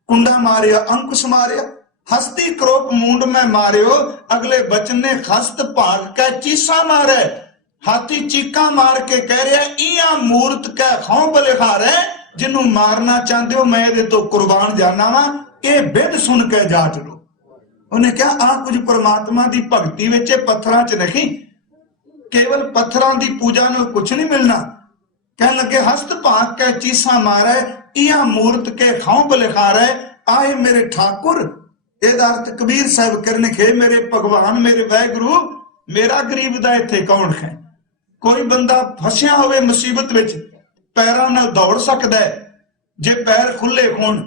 कुंडा मारिया, अंकुश मारिया। हस्ती क्रोप मूंड में मारियो। अगले बचन ने हस्त भाग के चीसा मारे। हाथी चीका मार के कह रहा इया मूर्त कै खौ बलिहार है, जिन्हों मारना चाहते हो मैं ये तो कुर्बान जाना वा। ये बिद सुन के जाट लो। उन्हें कहा आ कुछ परमात्मा की भगती विच पत्थरां च नहीं, केवल पत्थरां की पूजा नाल कुछ नहीं मिलना। कह लगे हस्त भाग के चीसा मारे, इया मूर्त के खौ बलिहार है। आए मेरे ठाकुर, ਇਹਦਾ ਅਰਥ ਕਬੀਰ ਸਾਹਿਬ ਕਰਨੇ ਕਿ ਮੇਰੇ ਭਗਵਾਨ, ਮੇਰੇ ਵਾਹਿਗੁਰੂ, ਮੇਰਾ ਗਰੀਬ ਦਾ ਇੱਥੇ ਕੌਣ ਹੈ। ਕੋਈ ਬੰਦਾ ਫਸਿਆ ਹੋਵੇ ਮੁਸੀਬਤ ਵਿੱਚ, ਪੈਰਾਂ ਨਾਲ ਦੌੜ ਸਕਦਾ ਹੈ ਜੇ ਪੈਰ ਖੁੱਲੇ ਹੋਣ।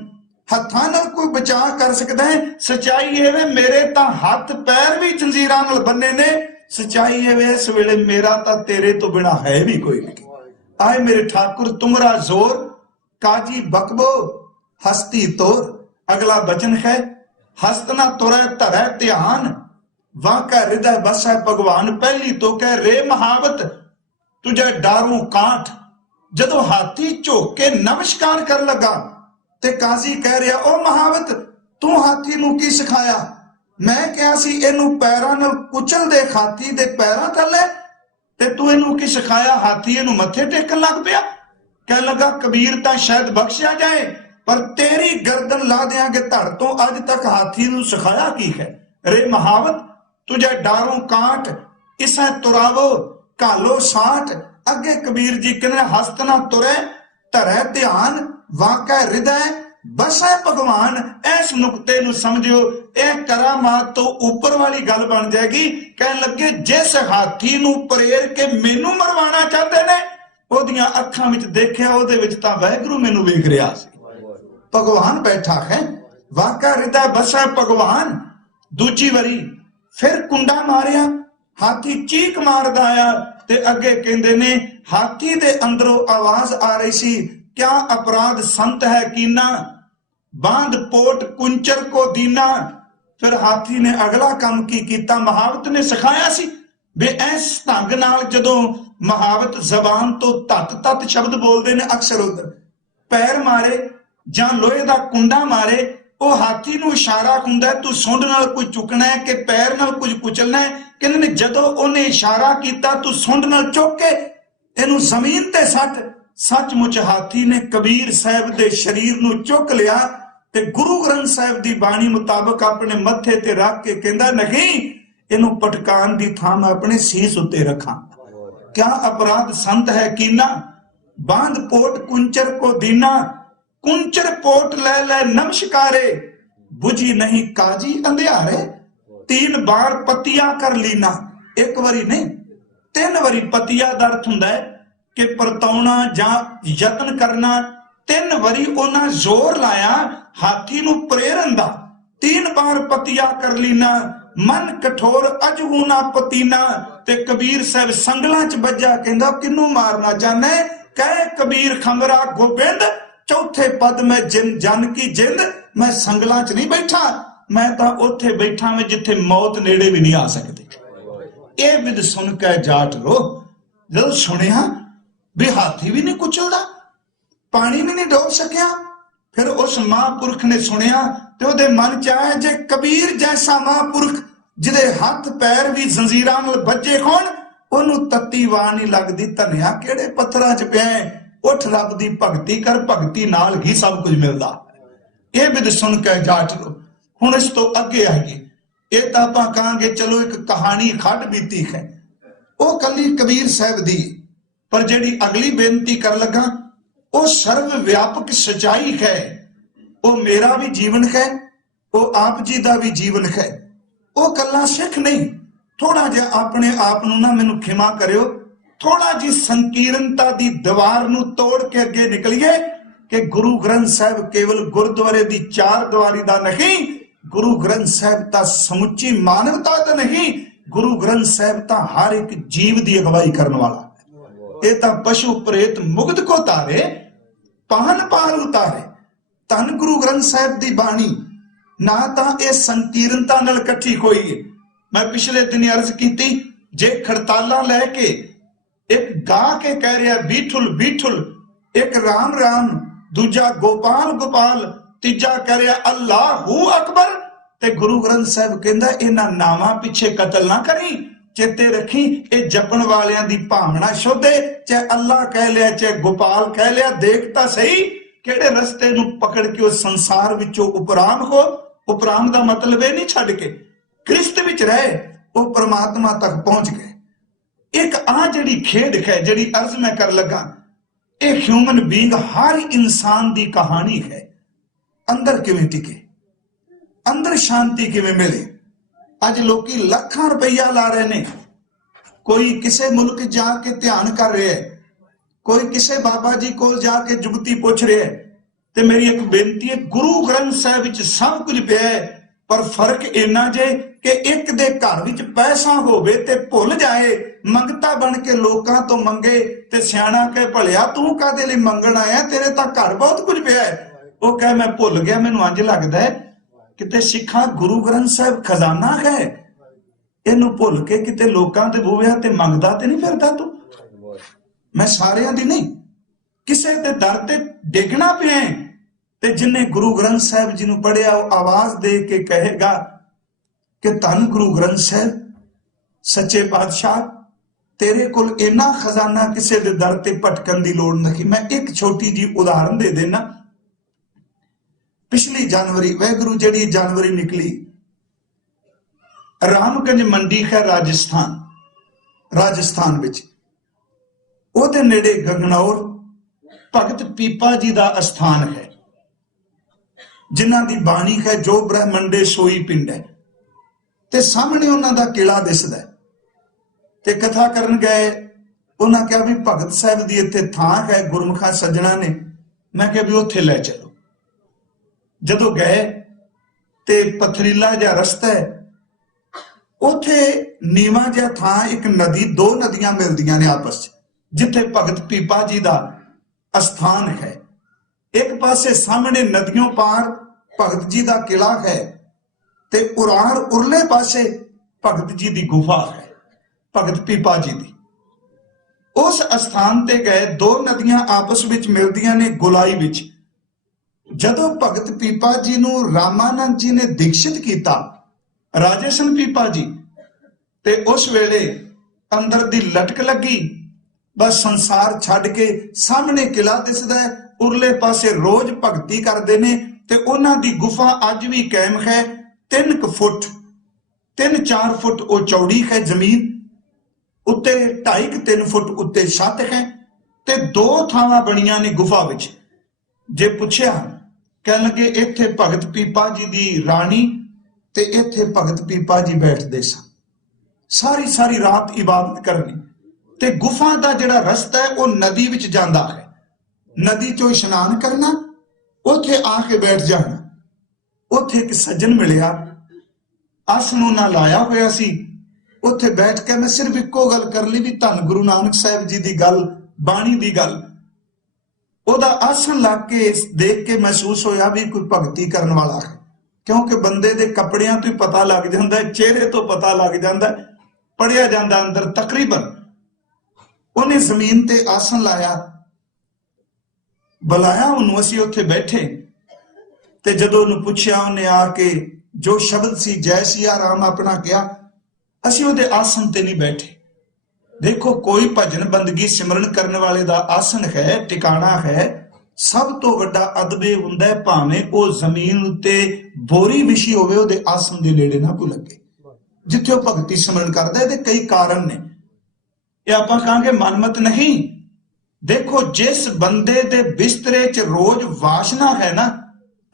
हत्थां नाल कोई बचा कर सकता है। सच्चाई ये वे मेरे तां हथ पैर भी जंजीरां नाल बन्ने ने। सच्चाई ये वे इस वेले मेरा तां तेरे तो बिना है भी कोई नहीं। आए मेरे ठाकुर तुमरा जोर काजी बकबो हस्ती तोर। अगला बचन है हस्त ना तुरै धरै ध्यान वाका हृदय बसै भगवान। पहली तो कह रे महावत तुझे डारू कांठ। जदों हाथी झोक के नमस्कार कर लगा ते काजी कह रहा ओ महावत तू हाथी नू की सिखाया। मैं क्या सी इनू पैरां नाल कुचल दे हाथी दे पैरां थले ते तू इनू की सिखाया। हाथी इनू मथे टेकन लग पिया। कह लगा कबीर तां शायद बख्शिया जाए पर तेरी गर्दन ला देंगे धड़ तो। अज तक हाथी नू सिखाया की है। रे महावत तुझे डारू कांट इसे तुरावो कालो साठ। अगे कबीर जी कहने हस्त ना तुरे धरै ध्यान वाका हृदय बसै भगवान। इस नुकते नू समझियो यह करामात तो ऊपर वाली गल बन जाएगी। कहने लगे जिस हाथी नू परेर के मैनू मरवाना चाहते ने ओदियां अखां विच देखिया ओदे विच तां वाहिगुरू मैनू वेख रिहा सी। भगवान बैठा है वाका हृदय बसै भगवान। दूजी वारी फिर कुंडा मारिया हाथी चीक मारदा आया ते अगे कहंदे ने हाथी दे अंदरों आवाज आ रही सी क्या अपराध संत है कीना बांध पोट कुंचर को दीना। फिर हाथी ने अगला काम की कीता। महावत ने सिखाया सी बे इस ढंग नाल जदों महावत जबान तो तत तत शब्द बोलते ने अक्सर उधर पैर मारे जां लोहे दा कुंडा मारे वो हाथी नू इशारा हुंदा तू सुंड नाल कुछ चुकना है कि पैर नाल कुछ कुचलना है। कहंदे ने जदों उन्हें इशारा कीता तू सुंड नाल चुक के इनू जमीन ते सट। सचमुच हाथी ने कबीर साहब दे शरीर नू चुक लिया ते गुरु ग्रंथ साहब दी बाणी मुताबक अपने मथे ते रख के कहंदा नहीं इनू पटकान दी थां मैं अपने सीस उत्ते रखा। क्या अपराध संत है कीना बांध पोट कुंचर को दीना। कुंचर पोट ले ले नमस्कारे बुझी नहीं काजी अंधियारे। 3 बार पतिया कर लीना। एक बारी नहीं 3 बारी पतिया दा अर्थ हुंदा है कि परताउणा जां यतन करना। 3 बारी उन्हां जोर लाया हाथी नू प्रेरण दा। 3 बार पतिया कर लीना मन कठोर अजहू ना पतीना। ते कबीर साहब संगलां च बज्जा कहंदा किनू मारना चाहना है। कह कबीर खमरा गोबिंद चौथे पद में जिन जन की जिंद। मैं संगलां च नहीं बैठा मैं तां उत्थे बैठा मैं जिथे मौत नेड़े भी नहीं आ सकती। ये विद सुन के जाट रो जब सुनिया भी हाथी भी नहीं कुचलदा पानी भी नहीं डोब सकिया। फिर उस महापुरख ने सुनिया ते ओदे मन च आया जे कबीर जैसा महापुरख जिदे हाथ पैर भी जंजीरां नाल बज्जे होण ओनू तत्ती वाह नहीं लगदी। धनिया किहड़े पत्थरां च पिया उठ रब दी भगती कर भगती नाल ही सब कुछ मिलदा। ये विद सुन के जाट लो। हुण इस तो अगे आइए ये तां आपां कहांगे चलो एक कहानी खड़ बीती है वो कली कबीर साहब दी। पर जिहड़ी अगली बेनती कर लगा वो सर्व व्यापक सच्चाई है। वो मेरा भी जीवन है वो आप जी दा भी जीवन है। वो कल्ला सिख नहीं थोड़ा जिहा अपने आप नू ना मैनू खिमा करियो थोड़ा जी संकीर्णता दी दीवार नू तोड़ के अगे निकलिए कि गुरु ग्रंथ साहब केवल गुरुद्वारे दी 4 दीवारी दा नहीं गुरु ग्रंथ साहब ता समुची मानवता दा नहीं गुरु ग्रंथ साहब ता हर एक जीव दी अगवाई करने वाला। ये ता पशु प्रेत मुग्ध को तारे पान पाल उतारे। धन गुरु ग्रंथ साहब दी बाणी ना ता ये संकीर्णता नाल इकट्ठी होई है। मैं पिछले दिन अर्ज की जे खड़ताला लैके एक गा के कह रहा बीठुल बीठुल एक राम राम दूजा गोपाल गोपाल तीजा कह रहा अल्लाहू अकबर। ते गुरु ग्रंथ साहब कहंदा इन्हां नावां पिछे कतल ना करी चेते रखी ये जपण वालियां दी भावना शुद्ध है। चाहे अल्लाह कह लिया चाहे गोपाल कह लिया देखता सही किहड़े रस्ते नूं पकड़ के उस संसार विचों उपराम हो। उपराम दा मतलब ये नहीं छड्ड के क्रिस्त विच रहे वो परमात्मा तक पहुंच गए। एक आ जड़ी खेड है जड़ी अर्ज मैं कर लगा एक ह्यूमन बीइंग हर इंसान दी कहानी है। अंदर किवें टिके अंदर शांति किवें मिले। अज लोकी लाखां रुपया ला रहे ने कोई किसे मुल्क जाके ध्यान कर रहे है कोई किसे बाबा जी को जाके जुगती पुछ रहे है ਤੇ ਮੇਰੀ ਇੱਕ ਬੇਨਤੀ ਹੈ, ਗੁਰੂ ਗ੍ਰੰਥ ਸਾਹਿਬ ਵਿੱਚ ਸਭ ਕੁਝ ਪਿਆ ਹੈ, ਪਰ ਫਰਕ ਇੰਨਾ ਜੇ ਕਿ ਇੱਕ ਦੇ ਘਰ ਵਿੱਚ ਪੈਸਾ ਹੋਵੇ ਤੇ ਭੁੱਲ ਜਾਏ, ਮੰਗਤਾ ਬਣ ਕੇ ਲੋਕਾਂ ਤੋਂ ਮੰਗੇ, ਤੇ ਸਿਆਣਾ ਕਹੇ ਭਲਿਆ ਤੂੰ ਕਾਹਦੇ ਲਈ ਮੰਗਣ ਆਇਆ, ਤੇਰੇ ਤਾਂ ਘਰ ਬਹੁਤ ਕੁਝ ਪਿਆ ਹੈ। ਉਹ ਕਹੇ ਮੈਂ ਭੁੱਲ ਗਿਆ, ਮੈਨੂੰ ਇੰਜ ਲੱਗਦਾ ਹੈ ਕਿਤੇ ਸਿੱਖਾਂ ਗੁਰੂ ਗ੍ਰੰਥ ਸਾਹਿਬ ਖਜ਼ਾਨਾ ਹੈ, ਇਹਨੂੰ ਭੁੱਲ ਕੇ ਕਿਤੇ ਲੋਕਾਂ ਦੇ ਬੂਹਿਆਂ ਤੇ ਮੰਗਦਾ ਤੇ ਨਹੀਂ ਫਿਰਦਾ ਤੂੰ। ਮੈਂ ਸਾਰਿਆਂ ਦੀ ਨਹੀਂ, ਕਿਸੇ ਦੇ ਦਰ ਤੇ ਡਿੱਗਣਾ ਪਿਆ, ਤੇ ਜਿਨੇ ਗੁਰੂ ਗ੍ਰੰਥ ਸਾਹਿਬ ਜੀ ਨੂੰ ਪੜ੍ਹਿਆ ਉਹ ਆਵਾਜ਼ ਦੇ ਕੇ ਕਹੇਗਾ ਕਿ ਧੰਨ ਗੁਰੂ ਗ੍ਰੰਥ ਸਾਹਿਬ, ਸੱਚੇ ਪਾਤਸ਼ਾਹ, ਤੇਰੇ ਕੋਲ ਇੰਨਾ ਖਜ਼ਾਨਾ, ਕਿਸੇ ਦੇ ਦਰ ਤੇ ਭਟਕਣ ਦੀ ਲੋੜ ਨਹੀਂ। ਮੈਂ ਇੱਕ ਛੋਟੀ ਜੀ ਉਦਾਹਰਨ ਦੇ ਦੇਣਾ। ਪਿਛਲੀ ਜਨਵਰੀ, ਵਾਹਿਗੁਰੂ ਜਿਹੜੀ ਜਨਵਰੀ ਨਿਕਲੀ, ਰਾਮਗੰਜ ਮੰਡੀ ਹੈ ਰਾਜਸਥਾਨ ਵਿੱਚ, ਉਹਦੇ ਨੇੜੇ ਗਗਨੌਰ ਭਗਤ ਪੀਪਾ ਜੀ ਦਾ ਅਸਥਾਨ ਹੈ, ਜਿਨ੍ਹਾਂ ਦੀ ਬਾਣੀ ਹੈ ਜੋ ਬ੍ਰਹਮੰਡੇ ਸੋਈ ਪਿੰਡ ਹੈ, ਤੇ ਸਾਹਮਣੇ ਉਹਨਾਂ ਦਾ ਕਿਲਾ ਦਿਸਦਾ ਹੈ। ਤੇ ਕਥਾ ਕਰਨ ਗਏ, ਉਹਨਾਂ ਕਿਹਾ ਵੀ ਭਗਤ ਸਾਹਿਬ ਦੀ ਇੱਥੇ ਥਾਂ ਹੈ, ਗੁਰਮੁਖਾਂ ਸੱਜਣਾ ਨੇ। ਮੈਂ ਕਿਹਾ ਵੀ ਉੱਥੇ ਲੈ ਚਲੋ। ਜਦੋਂ ਗਏ ਤੇ ਪਥਰੀਲਾ ਜਿਹਾ ਰਸਤਾ ਹੈ, ਉੱਥੇ ਨੀਵਾਂ ਜਿਹਾ ਥਾਂ, ਇੱਕ ਨਦੀ, ਦੋ ਨਦੀਆਂ ਮਿਲਦੀਆਂ ਨੇ ਆਪਸ ਚ, ਜਿੱਥੇ ਭਗਤ ਪੀਪਾ ਜੀ ਦਾ ਅਸਥਾਨ ਹੈ। ਇੱਕ ਪਾਸੇ ਸਾਹਮਣੇ ਨਦੀਆਂ ਪਾਰ ਭਗਤ ਜੀ ਦਾ ਕਿਲਾ ਹੈ, ਤੇ ਉਰਲੇ ਪਾਸੇ ਭਗਤ ਜੀ ਦੀ ਗੁਫਾ ਹੈ, ਭਗਤ ਪੀਪਾ ਜੀ ਦੀ। ਉਸ ਅਸਥਾਨ ਤੇ ਗਏ, ਦੋ ਨਦੀਆਂ ਆਪਸ ਵਿੱਚ ਮਿਲਦੀਆਂ ਨੇ ਗੁਲਾਈ ਵਿੱਚ। ਜਦੋਂ ਭਗਤ ਪੀਪਾ ਜੀ ਨੂੰ ਰਾਮਾਨੰਦ ਜੀ ਨੇ ਦੀਕਸ਼ਿਤ ਕੀਤਾ, ਰਾਜੇਸ਼ਨ ਪੀਪਾ ਜੀ, ਤੇ ਉਸ ਵੇਲੇ ਅੰਦਰ ਦੀ ਲਟਕ ਲੱਗੀ, ਬਸ ਸੰਸਾਰ ਛੱਡ ਕੇ ਸਾਹਮਣੇ ਕਿਲਾ ਦਿਸਦਾ ਹੈ, ਉਰਲੇ ਪਾਸੇ ਰੋਜ਼ ਭਗਤੀ ਕਰਦੇ ਨੇ, ਤੇ ਉਹਨਾਂ ਦੀ ਗੁਫਾ ਅੱਜ ਵੀ ਕਾਇਮ ਹੈ। 3 ਫੁੱਟ 3-4 ਫੁੱਟ ਉਹ ਚੌੜੀ ਹੈ ਜ਼ਮੀਨ ਉੱਤੇ, 2.5-3 ਫੁੱਟ ਉੱਤੇ ਛੱਤ ਹੈ, ਤੇ 2 ਥਾਵਾਂ ਬਣੀਆਂ ਨੇ ਗੁਫਾ ਵਿੱਚ। ਜੇ ਪੁੱਛਿਆ, ਕਹਿਣ ਲੱਗੇ ਇੱਥੇ ਭਗਤ ਪੀਪਾ ਜੀ ਦੀ ਰਾਣੀ ਤੇ ਇੱਥੇ ਭਗਤ ਪੀਪਾ ਜੀ ਬੈਠਦੇ ਸਨ, ਸਾਰੀ ਰਾਤ ਇਬਾਦਤ ਕਰਨੀ। ਤੇ ਗੁਫਾ ਦਾ ਜਿਹੜਾ ਰਸਤਾ ਹੈ ਉਹ ਨਦੀ ਵਿੱਚ ਜਾਂਦਾ ਹੈ, ਨਦੀ ਚੋਂ ਇਸ਼ਨਾਨ ਕਰਨਾ, ਉੱਥੇ ਆ ਕੇ ਬੈਠ ਜਾਣਾ। ਉੱਥੇ ਇੱਕ ਸੱਜਣ ਮਿਲਿਆ, ਆਸਣ ਉਹਨਾਂ ਲਾਇਆ ਹੋਇਆ ਸੀ, ਉੱਥੇ ਬੈਠ ਕੇ ਮੈਂ ਸਿਰਫ ਇੱਕੋ ਗੱਲ ਕਰ ਲਈ ਵੀ ਧੰਨ ਗੁਰੂ ਨਾਨਕ ਸਾਹਿਬ ਜੀ ਦੀ ਗੱਲ, ਬਾਣੀ ਦੀ ਗੱਲ। ਉਹਦਾ ਆਸਣ ਲੱਗ ਕੇ ਦੇਖ ਕੇ ਮਹਿਸੂਸ ਹੋਇਆ ਵੀ ਕੋਈ ਭਗਤੀ ਕਰਨ ਵਾਲਾ ਹੈ, ਕਿਉਂਕਿ ਬੰਦੇ ਦੇ ਕੱਪੜਿਆਂ ਤੋਂ ਹੀ ਪਤਾ ਲੱਗ ਜਾਂਦਾ, ਚਿਹਰੇ ਤੋਂ ਪਤਾ ਲੱਗ ਜਾਂਦਾ, ਪੜਿਆ ਜਾਂਦਾ ਅੰਦਰ ਤਕਰੀਬਨ। ਉਹਨੇ ਜ਼ਮੀਨ ਤੇ ਆਸਣ ਲਾਇਆ, ਬੁਲਾਇਆ ਉਹਨੂੰ, ਅਸੀਂ ਉੱਥੇ ਬੈਠੇ, ਤੇ ਜਦੋਂ ਉਹਨੂੰ ਪੁੱਛਿਆ, ਉਹਨੇ ਆ ਕੇ ਜੋ ਸ਼ਬਦ ਸੀ ਜੈ ਸਿਆ ਰਾਮ ਆਪਣਾ ਕਿਹਾ। ਅਸੀਂ ਉਹਦੇ ਆਸਣ ਤੇ ਨਹੀਂ ਬੈਠੇ। ਦੇਖੋ, ਕੋਈ ਭਜਨ ਬੰਦਗੀ ਸਿਮਰਨ ਕਰਨ ਵਾਲੇ ਦਾ ਆਸਣ ਹੈ, ਟਿਕਾਣਾ ਹੈ, ਸਭ ਤੋਂ ਵੱਡਾ ਅਦਬ ਇਹ ਹੁੰਦਾ ਹੈ, ਭਾਵੇਂ ਉਹ ਜ਼ਮੀਨ ਉੱਤੇ ਬੋਰੀ ਵਿਛੀ ਹੋਵੇ, ਉਹਦੇ ਆਸਣ ਦੇ ਨੇੜੇ ਨਾ ਕੋਈ ਲੱਗੇ, ਜਿੱਥੇ ਉਹ ਭਗਤੀ ਸਿਮਰਨ ਕਰਦਾ। ਇਹਦੇ ਕਈ ਕਾਰਨ ਨੇ, ਇਹ ਆਪਾਂ ਕਹਾਂਗੇ ਮਨਮਤ ਨਹੀਂ। ਦੇਖੋ, ਜਿਸ ਬੰਦੇ ਦੇ ਬਿਸਤਰੇ 'ਚ ਰੋਜ਼ ਵਾਸ਼ਨਾ ਹੈ ਨਾ,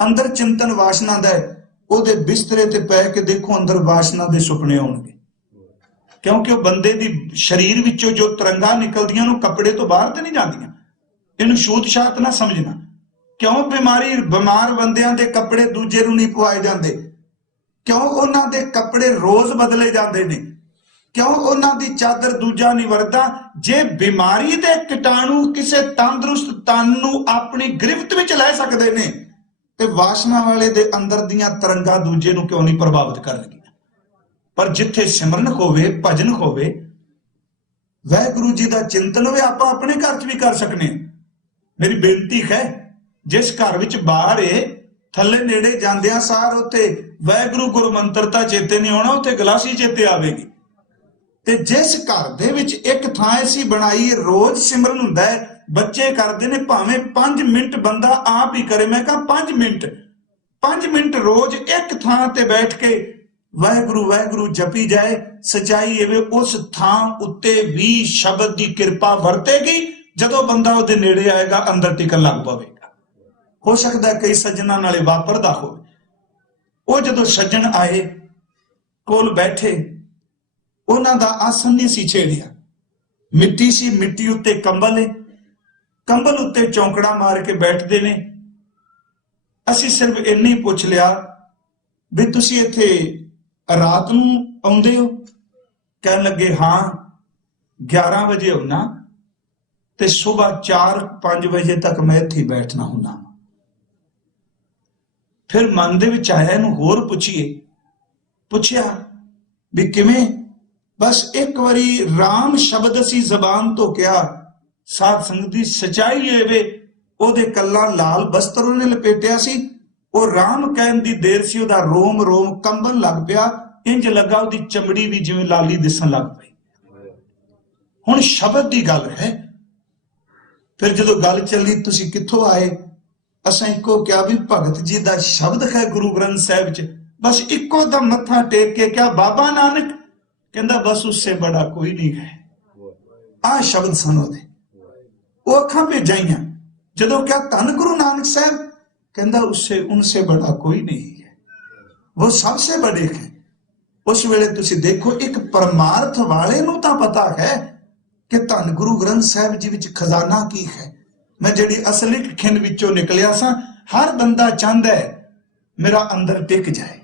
ਅੰਦਰ ਚਿੰਤਨ ਵਾਸ਼ਨਾ ਦਾ, ਉਹਦੇ ਬਿਸਤਰੇ ਤੇ ਪੈ ਕੇ ਦੇਖੋ ਅੰਦਰ ਵਾਸ਼ਨਾ ਦੇ ਸੁਪਨੇ ਆਉਣਗੇ, ਕਿਉਂਕਿ ਉਹ ਬੰਦੇ ਦੀ ਸਰੀਰ ਵਿੱਚੋਂ ਜੋ ਤਰੰਗਾਂ ਨਿਕਲਦੀਆਂ ਨੂੰ ਕੱਪੜੇ ਤੋਂ ਬਾਹਰ ਤੇ ਨਹੀਂ ਜਾਂਦੀਆਂ। ਇਹਨੂੰ ਛੂਤ ਛਾਤ ਨਾ ਸਮਝਣਾ। ਕਿਉਂ ਬਿਮਾਰ ਬੰਦਿਆਂ ਦੇ ਕੱਪੜੇ ਦੂਜੇ ਨੂੰ ਨਹੀਂ ਪਵਾਏ ਜਾਂਦੇ? ਕਿਉਂ ਉਹਨਾਂ ਦੇ ਕੱਪੜੇ ਰੋਜ਼ ਬਦਲੇ ਜਾਂਦੇ ਨੇ? ਕਿਉਂ ਉਹਨਾਂ ਦੀ ਚਾਦਰ ਦੂਜਾ ਨਹੀਂ ਵਰਦਾ? ਜੇ ਬਿਮਾਰੀ ਦੇ ਕੀਟਾਣੂ ਕਿਸੇ ਤੰਦਰੁਸਤ ਤਨ ਨੂੰ ਆਪਣੀ ਗ੍ਰਿਫਤ ਵਿੱਚ ਲੈ ਸਕਦੇ ਨੇ, ਤੇ ਵਾਸ਼ਨਾ ਵਾਲੇ ਦੇ ਅੰਦਰ ਦੀਆਂ ਤਰੰਗਾਂ ਦੂਜੇ ਨੂੰ ਕਿਉਂ ਨਹੀਂ ਪ੍ਰਭਾਵਿਤ ਕਰਨਗੀਆਂ? ਪਰ ਜਿੱਥੇ ਸਿਮਰਨ ਹੋਵੇ, ਭਜਨ ਹੋਵੇ, ਵਾਹਿਗੁਰੂ ਜੀ ਦਾ ਚਿੰਤਨ ਹੋਵੇ, ਆਪਾਂ ਆਪਣੇ ਘਰ 'ਚ ਵੀ ਕਰ ਸਕਨੇ। ਮੇਰੀ ਬੇਨਤੀ ਹੈ, ਜਿਸ ਘਰ ਵਿੱਚ ਬਾਹਰ ਏ, ਥੱਲੇ ਨੇੜੇ ਜਾਂਦਿਆਂ ਸਾਰ ਉੱਥੇ ਵਾਹਿਗੁਰੂ ਗੁਰੂ ਮੰਤਰ ਤਾਂ ਚੇਤੇ ਨਹੀਂ ਆਉਣਾ, ਉੱਥੇ ਗਲਾਸੀ ਚੇਤੇ ਆਵੇਗੀ। ਤੇ ਜਿਸ ਘਰ ਦੇ ਵਿੱਚ ਇੱਕ ਥਾਂ ਐਸੀ ਬਣਾਈ, ਰੋਜ਼ ਸਿਮਰਨ ਹੁੰਦਾ ਹੈ, ਬੱਚੇ ਕਰਦੇ ਨੇ, ਭਾਵੇਂ 5 ਮਿੰਟ ਬੰਦਾ ਆਪ ਹੀ ਕਰੇ। ਮੈਂ ਕਹਾਂ 5 ਮਿੰਟ ਰੋਜ਼ ਇੱਕ ਥਾਂ ਤੇ ਬੈਠ ਕੇ ਵਾਹਿਗੁਰੂ ਵਾਹਿਗੁਰੂ ਜਪੀ ਜਾਏ। ਸਚਾਈ ਇਹ ਉਸ ਥਾਂ ਉੱਤੇ ਵੀ ਸ਼ਬਦ ਦੀ ਕਿਰਪਾ ਵਰਤੇਗੀ। ਜਦੋਂ ਬੰਦਾ ਉਹਦੇ ਨੇੜੇ ਆਏਗਾ, ਅੰਦਰ ਟਿਕਣ ਲੱਗ ਪਵੇਗਾ। ਹੋ ਸਕਦਾ ਕਈ ਸੱਜਣਾ ਨਾਲੇ ਵਾਪਰਦਾ ਹੋਵੇ। ਉਹ ਜਦੋਂ ਸੱਜਣ ਆਏ, ਕੋਲ ਬੈਠੇ, ਉਹਨਾਂ ਦਾ ਆਸਣ ਨਹੀਂ ਸੀ ਛੇੜਿਆ, ਮਿੱਟੀ ਸੀ, ਮਿੱਟੀ ਉੱਤੇ ਕੰਬਲ ਹੈ, ਕੰਬਲ ਉੱਤੇ ਚੌਂਕੜਾ ਮਾਰ ਕੇ ਬੈਠਦੇ ਨੇ। ਅਸੀਂ ਸਿਰਫ ਇੰਨਾ ਹੀ ਪੁੱਛ ਲਿਆ ਵੀ ਤੁਸੀਂ ਇੱਥੇ ਰਾਤ ਨੂੰ ਆਉਂਦੇ ਹੋ? ਕਹਿਣ ਲੱਗੇ ਹਾਂ 11 ਵਜੇ ਆਉਣਾ ਤੇ ਸਵੇਰ 4-5 ਵਜੇ ਤੱਕ ਮੈਂ ਇੱਥੇ ਬੈਠਣਾ ਹੁੰਦਾ। ਫਿਰ ਮਨ ਦੇ ਵਿੱਚ ਆਇਆ ਇਹਨੂੰ ਹੋਰ ਪੁੱਛਿਆ ਵੀ ਕਿਵੇਂ? ਬਸ ਇੱਕ ਵਾਰੀ ਰਾਮ ਸ਼ਬਦ ਅਸੀਂ ਜ਼ਬਾਨ ਤੋਂ ਕਿਹਾ, ਸਾਧ ਸੰਗਤ ਦੀ ਸਚਾਈ ਇਹ ਵੇ ਉਹਦੇ ਕੱਲਾ ਲਾਲ ਬਸਤਰ ਉਹਨੇ ਲਪੇਟਿਆ ਸੀ, ਉਹ ਰਾਮ ਕਹਿਣ ਦੀ ਦੇਰ ਸੀ ਉਹਦਾ ਰੋਮ ਰੋਮ ਕੰਬਣ ਲੱਗ ਪਿਆ, ਇੰਜ ਲੱਗਾ ਉਹਦੀ ਚਮੜੀ ਵੀ ਜਿਵੇਂ ਲਾਲੀ ਦਿਸਣ ਲੱਗ ਪਈ। ਹੁਣ ਸ਼ਬਦ ਦੀ ਗੱਲ ਹੈ। ਫਿਰ ਜਦੋਂ ਗੱਲ ਚੱਲੀ ਤੁਸੀਂ ਕਿੱਥੋਂ ਆਏ, ਅਸਾਂ ਇੱਕੋ ਕਿਹਾ ਵੀ ਭਗਤ ਜੀ ਦਾ ਸ਼ਬਦ ਹੈ ਗੁਰੂ ਗ੍ਰੰਥ ਸਾਹਿਬ ਚ। ਬਸ ਇੱਕੋ ਦਾ ਮੱਥਾ ਟੇਕ ਕੇ ਕਿਹਾ ਬਾਬਾ ਨਾਨਕ, ਕਹਿੰਦਾ ਬਸ ਉਸਸੇ ਬੜਾ ਕੋਈ ਨਹੀਂ ਹੈ। ਆਹ ਸ਼ਬਦ ਸਨ ਉਹਦੇ, ਉਹ ਅੱਖਾਂ ਭੇਜਾਈਆਂ। ਜਦੋਂ ਕਿਹਾ ਧੰਨ ਗੁਰੂ ਨਾਨਕ ਸਾਹਿਬ, ਕਹਿੰਦਾ उससे उनसे बड़ा कोई नहीं है, वो सबसे बड़े है। उस वेले तुसी देखो एक परमार्थ वाले नूं तां पता है कि धन गुरु ग्रंथ साहिब जी विच खजाना की है। मैं जिहड़ी असली खिन विचों निकलिया सां, हर बंदा चाहता है मेरा अंदर टिक जाए,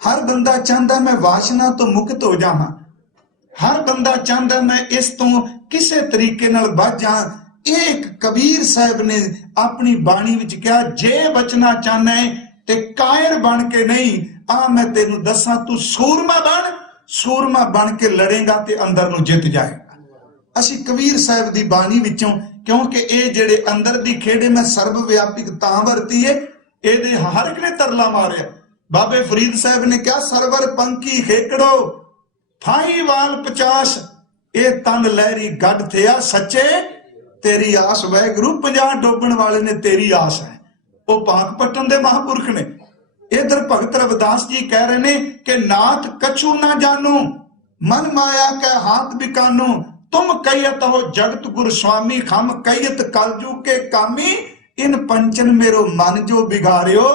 हर बंदा चाहता मैं वासना तो मुक्त हो जावां, हर बंदा चाहता मैं इस तो किसी तरीके नाल बच जा। एक कबीर साहब ने अपनी बाणी विच कहा, जे बचना चाहना है ते कायर बन के नहीं, आ मैं तेनू दसा तू सूरमा बन के लड़ेगा ते अंदर नू जित जाएगा। असी कबीर साहब दी बाणी विचों, क्योंकि ये जेड़े अंदर दी खेड़े मैं सर्व व्यापक तां वरती है, ਇਹਦੇ हर एक ने तरला मारिया। बाबे फरीद साहब ने कहा सरवर पंखी खेकड़ो फाई वाल 50, ए तन लहरी गढ़ थिया सच्चे तेरी आस वाहिगुरू, 50 डोबण वाले ने तेरी आस है। वो पाक पट्टन दे महापुरख ने। इधर भगत रविदास जी कह रहे ने कि नाथ कछु ना जानो मन माया के हाथ बिकानो, तुम कहियत हो जगत गुरु स्वामी, खम कहियत कलजू के कामी, इन पंचन मेरो मन जो बिगाड़ियो,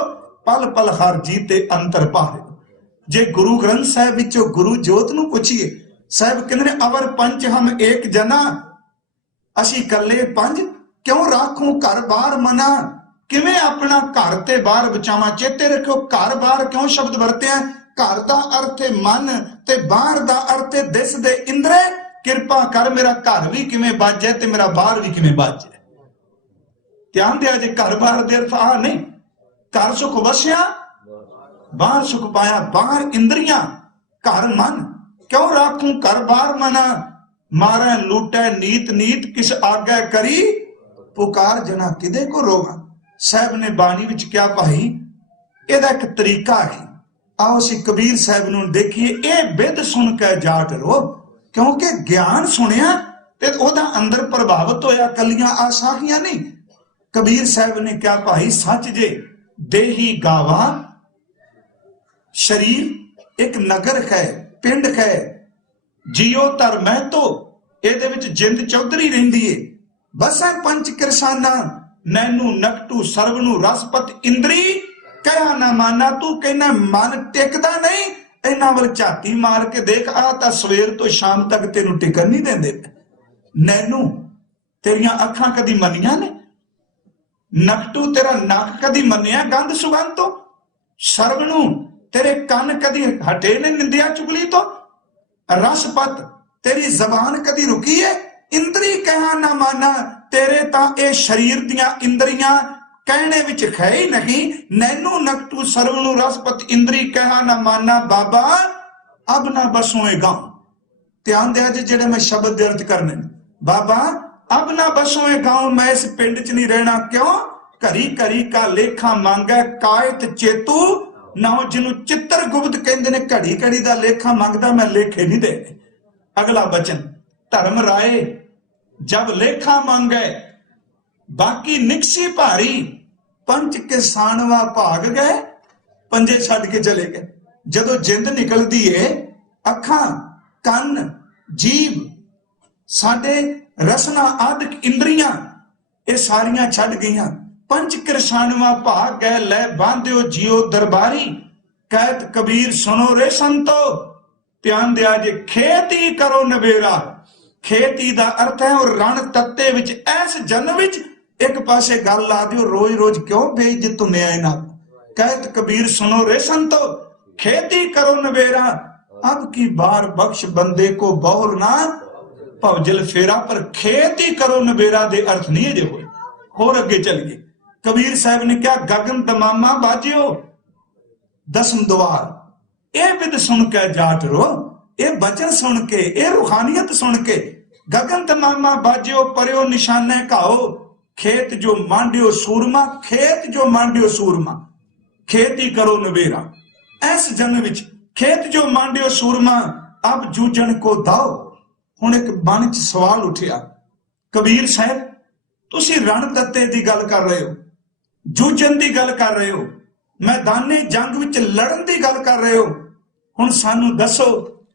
पल पल हर जीते अंतर पारियो। जे गुरु ग्रंथ साहिब विचों गुरु जोत नूं पुछिए, साहिब कहंदे ने अवर पंच हम एक जना, असी कल्ले पंज क्यों राखूं घर बार मना, किवें अपना घर ते बाहर बचावा। चेते रखो घर बाहर क्यों शब्द वरत्या, घर दा अर्थ है मन ते बाहर दा अर्थ है दिस दे इंद्रे, किरपा कर मेरा घर भी किवें बच जाए ते मेरा बाहर भी किवें बच जाए। ध्यान दिया जे घर बाहर दे अर्थ आ नहीं, घर सुख वसिया बाहर सुख पाया, बाहर इंद्रियां घर मन, क्यों राखूं घर बाहर मना, मारे लूटे नीत नीत किस आगे करी, पुकार जना किदे को रोवा। साहब ने बाणी विच क्या भाई, ਇਹਦਾ एक तरीका है। आओ सी कबीर साहब नूं देखिए, ये बिद सुन के जाट रो, क्योंकि ज्ञान सुनिया ते ओदा अंदर प्रभावित होया, कलियां आसाहियां नहीं। कबीर साहब ने क्या भाई, सच जे देही गावा, शरीर एक नगर है, पिंड है, जियो धर महतो, ਇਹਦੇ ਵਿੱਚ ਜਿੰਦ ਚੌਧਰੀ ਰਹਿੰਦੀ ਏ। ਬਸੈ ਪੰਚ ਕਿਰਸਾਨਾ, ਨੈਨੂ ਨਕਟੂ ਸਰਵਨੂ ਰਸਪਤ ਇੰਦਰੀ, ਕਹਿਆ ਨਾ ਮਾਨਾ। ਤੂੰ ਕਹਿੰਦਾ ਮਨ ਟਿਕਦਾ ਨਹੀਂ, ਇਹਨਾਂ ਵੱਲ ਝਾਤੀ ਮਾਰ ਕੇ ਦੇਖ, ਆ ਤਾਂ ਸਵੇਰ ਤੋਂ ਸ਼ਾਮ ਤੱਕ ਤੈਨੂੰ ਟਿਕਣ ਨਹੀਂ ਦਿੰਦੇ। ਨੈਨੂ ਤੇਰੀਆਂ ਅੱਖਾਂ ਕਦੀ ਮੰਨੀਆਂ ਨੇ, ਨਕਟੂ ਤੇਰਾ ਨੱਕ ਕਦੀ ਮੰਨਿਆ ਗੰਧ ਸੁਗੰਧ ਤੋਂ, ਸਰਵਨੂ तेरे कान कदी हटे ने निंदिया चुगली तो, रसपत तेरी जबान कदी रुकी है, इंद्री कहा ना माना, तेरे ता ए शरीर दियां इंद्रियां कहने विच है ही नहीं। नैनू नकटू सर्वनु रसपत इंद्री कहा ना माना, बाबा अब ना बसोएगा। ध्यान दिया जे जेड़े मैं शब्द दे अर्थ करने, बाबा अब ना बसोएगा, मैं इस पिंड च नहीं रहना। क्यों? घरी घरी का लेखा मांगे कायत चेतू ना, जिन्हों चित्र गुप्त कहते ने घड़ी घड़ी का लेखा मंगता, मैं लेखे नहीं दे। अगला बचन, धर्म राय जब लेखा मांगे बाकी निकसी भारी, पंच किसानवा भाग गए, पंजे छड़ के चले गए। जदों जिंद निकलती है, अखा कन जीव साडे रसना आदि इंद्रियां ये सारियां छड़ गईयां। पंच किरसानवा भाग गए, लै बांध्यो जियो दरबारी, कहत कबीर सुनो रे संतो। ध्यान दिया जे खेती करो नवेरा, खेती दा अर्थ है और रण तत्ते विच ऐस जन विच एक पासे गल ला दियो, रोज रोज क्यों बेइज्जत होने आए ना। कहत कबीर सुनो रे संतो, खेती करो नबेरा, अब की बार बख्श बंदे को बहुर ना भवजल फेरा। पर खेती करो नबेरा दे अर्थ नहीं है जो होर अगे चल गए। कबीर साहब ने क्या गगन दमामा बाजियो दसम द्वार, ये विद सुन के जाट रो, ये बचन सुन के, ये रूहानियत सुन के, गगन तमामा बाजियो परियो निशाने काओ, खेत जो मांडियो सूरमा, खेत जो मांडियो सूरमा, खेती करो नबेरा। ऐस जंग विच खेत जो मांडियो सूरमा, अब जूझण को दाओ। हुण एक मन च सवाल उठिया, कबीर साहब तुसी रण तत्ते दी गल कर रहे हो, जूझण दी गल कर रहे हो, मैदाने जंग विच लड़न दी गल कर रहे हो, हुण सानू दसो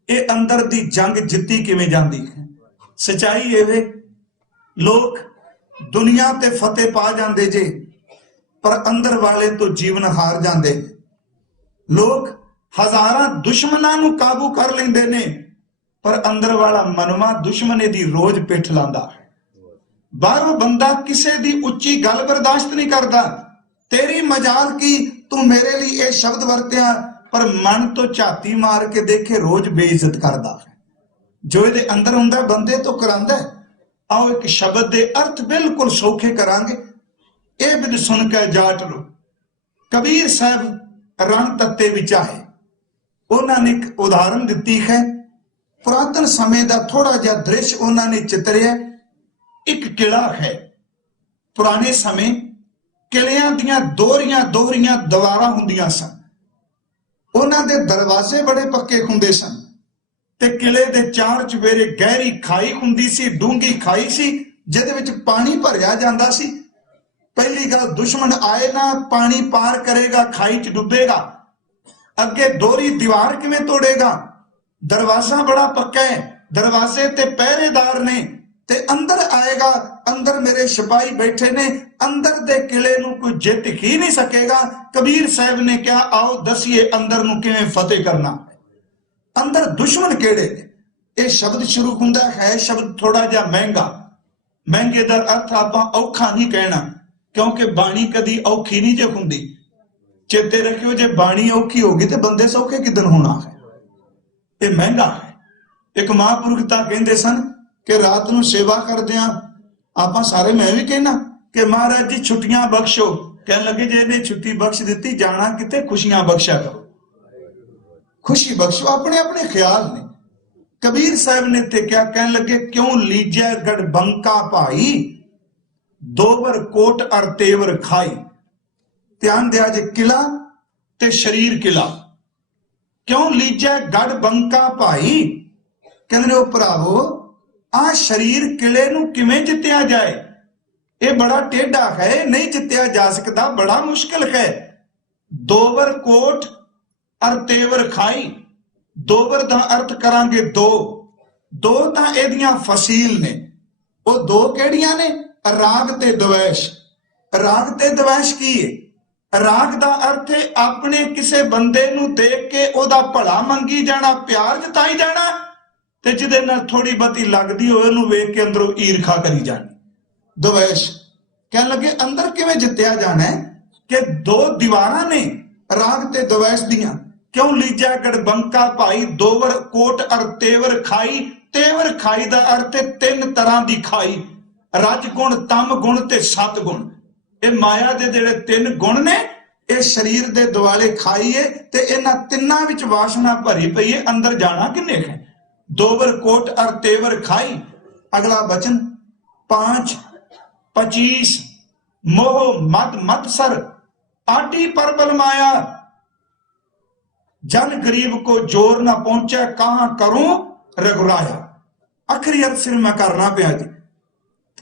ये अंदर दी जंग जित्ती किवें जांदी है। सच्चाई ये वे लोग दुनिया ते फतेह पा जांदे जे, पर अंदर वाले तो जीवन हार जांदे। लोग हजारां दुश्मनां नूं काबू कर लेंदे ने, पर अंदर वाला मनवा दुश्मने दी रोज पिठ लांदा है। बाहरों बंदा किसे दी उच्ची गल बर्दाश्त नहीं करता, तेरी मजाल की तू मेरे लिए ये शब्द वरत्या, पर मन तो झाती मार के देखे रोज बेइज्जत करता है। जो ये अंदर हुंदा बंदे तो करांदा। आओ एक शब्द दे अर्थ बिल्कुल सौखे करांगे। ये विद सुन के जाट लो, कबीर साहब रण तत्ते विच आए, उन्होंने एक उदाहरण दिती है। पुरातन समय का थोड़ा जा दृश्य उन्होंने चितरिया। एक किला है, पुराने समय किलियां दियां दोहरियां दोहरियां दीवारां हुंदियां सन, उन्हां दे दरवाजे बड़े पक्के हुंदे सन, ते किले दे चार चुफेरे गहरी खाई हुंदी सी, डूंगी खाई सी, जिहदे विच पानी भरिया जांदा सी। पहली गल, दुश्मन आए ना पानी पार करेगा, खाई च डुबेगा। अगे दोहरी दीवार किवें तोड़ेगा? दरवाजा बड़ा पक्का है, दरवाजे ते पहरेदार ने, ते अंदर आएगा, अंदर मेरे सिपाही बैठे ने, अंदर दे किले नूं कोई जित ही नहीं सकेगा। कबीर साहब ने क्या, आओ दसिए अंदर नूं किवें फतेह करना। अंदर दुश्मन केड़े ने? ये शब्द शुरू हुंदा है, शब्द थोड़ा जा महंगा। महंगे दा अर्थ आपां औखा नहीं कहना, क्योंकि बाणी कदी औखी नहीं जे हुंदी। चेते रखियो, जे बाणी औखी होगी तो बंदे सौखे किदन होना है। ये महंगा है। एक महापुरुष तां कहंदे सन कि रात नूं सेवा करदियां आपां सारे, मैं भी कहना कि महाराज जी छुट्टियां बख्शो। कहने लगे जे इहने छुट्टी बख्श दित्ती, जाना किते, खुशियां बख्शा करो, खुशी बख्शो। अपने अपने ख्याल ने। कबीर साहब ने ते क्या कहने लगे, क्यों लीजै गढ़बंका भाई, दोवर कोट अर तेवर खाई। ध्यान दिया जे, किला ते शरीर किला। क्यों लीजै गढ़बंका भाई, कहंदे ओ भरावो आ शरीर किले नूं किवें जित्तिया जाए? ये बड़ा टेढ़ा है, नहीं जित्तिया जा सकता, बड़ा मुश्किल है। दोवर कोट अर तेवर खाई। दोवर दा अर्थ करांगे दो, दो तां एदियां फसील ने। वो दो केड़ियां ने? राग ते द्वेष। राग ते द्वेष की है? राग दा अर्थ है अपने किसे बंदे नूं देख के ओदा भला मंगी जाना, प्यार जताई जाना, ते जिहदे नाल थोड़ी बहुती लगदी होवे ओनूं वेख के अंदरों ईरखा करी जानी। द्वेष। कहने लगे अंदर किवें जित्तिया जाना है कि दो दीवारां ने राग ते द्वेष दियां। क्यों लीजा गढ़बंका भाई, दोवर कोट अर तेवर खाई। तेवर खाई दा अर्थ है तीन तरह दी खाई, रज गुण, तम गुण ते सत गुण। ये माया दे जेड़े तीन गुण ने, ये शरीर दे दुआले खाई है, ते इन्हां तिन्नां विच वासना भरी पई है, अंदर जाना किन्ने है? दोवर कोट अर तेवर खाई। अगला वचन 5:25, मोह मद मत्सर आटी परबल माया, जन गरीब को जोर ना पहुंचे, कहां करूं रघुराया। आखिरी अर्थ सिर्फ मैं करना पिया जी,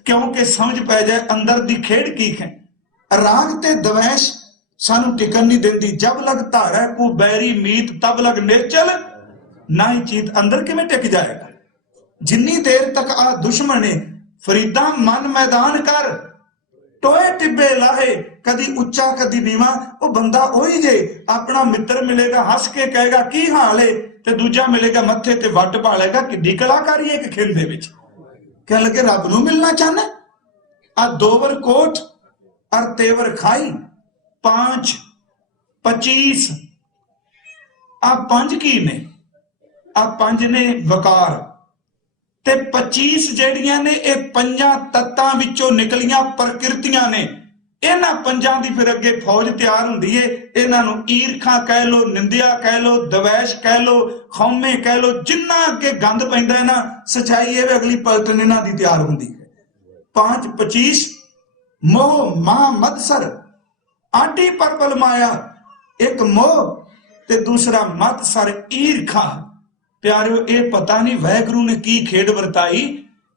क्योंकि समझ पै जाए अंदर दी खेड़ की है। राग ते द्वेष सानू टिकन नहीं देंदी। जब लग धारा को बैरी मीत, तब लग निर्चल ना ही चीत। अंदर किवें टिक जाएगा? जिन्नी देर तक आ दुश्मन है, फरीदा मन मैदान कर, टोए टिब्बे लाहे, कदी उच्चा कदी नीवा। वो बंदा ओही जे, अपना मित्र मिलेगा हस के कहेगा की हाल है, ते दूजा मिलेगा मत्थे ते वट पा लेगा। किड्डी कलाकारी एक खिल दे विच। कहने लगे रब नूं मिलना चाहना? दोवर कोट और तेवर खाई, 5 25 पंज की ने, 5 ने वकार ते 25 ਜਿਹੜੀਆਂ ਨੇ ਇਹ ਪੰਜਾਂ ਤੱਤਾਂ ਵਿੱਚੋਂ ਨਿਕਲੀਆਂ ਪ੍ਰਕਿਰਤੀਆਂ ਨੇ। ਇਹਨਾਂ ਪੰਜਾਂ ਦੀ ਫਿਰ ਅੱਗੇ ਫੌਜ ਤਿਆਰ ਹੁੰਦੀ ਏ। ਇਹਨਾਂ ਨੂੰ ਈਰਖਾ ਕਹਿ ਲੋ, ਨਿੰਦਿਆ ਕਹਿ ਲੋ, ਦਵੈਸ਼ ਕਹਿ ਲੋ, ਖੌਮੇ ਕਹਿ ਲੋ, ਜਿੰਨਾ ਅੱਗੇ ਗੰਦ ਪੈਂਦਾ ਹੈ ਨਾ, ਸਚਾਈ ਇਹ ਵੀ ਅਗਲੀ ਪਲਟਨ ਇਹਨਾਂ ਦੀ ਤਿਆਰ ਹੁੰਦੀ ਹੈ। 5 25 ਮੋਹ ਮਾਂ ਮਦਸਰ, ਆਡੀ ਪਰਬਲ ਮਾਇਆ, ਇੱਕ ਮੋਹ ਤੇ ਦੂਸਰਾ ਮਦਸਰ ਈਰਖਾ। ਪਿਆਰਿਓ, ਇਹ ਪਤਾ ਨਹੀਂ ਵਾਹਿਗੁਰੂ ਨੇ ਕੀ ਖੇਡ ਵਰਤਾਈ,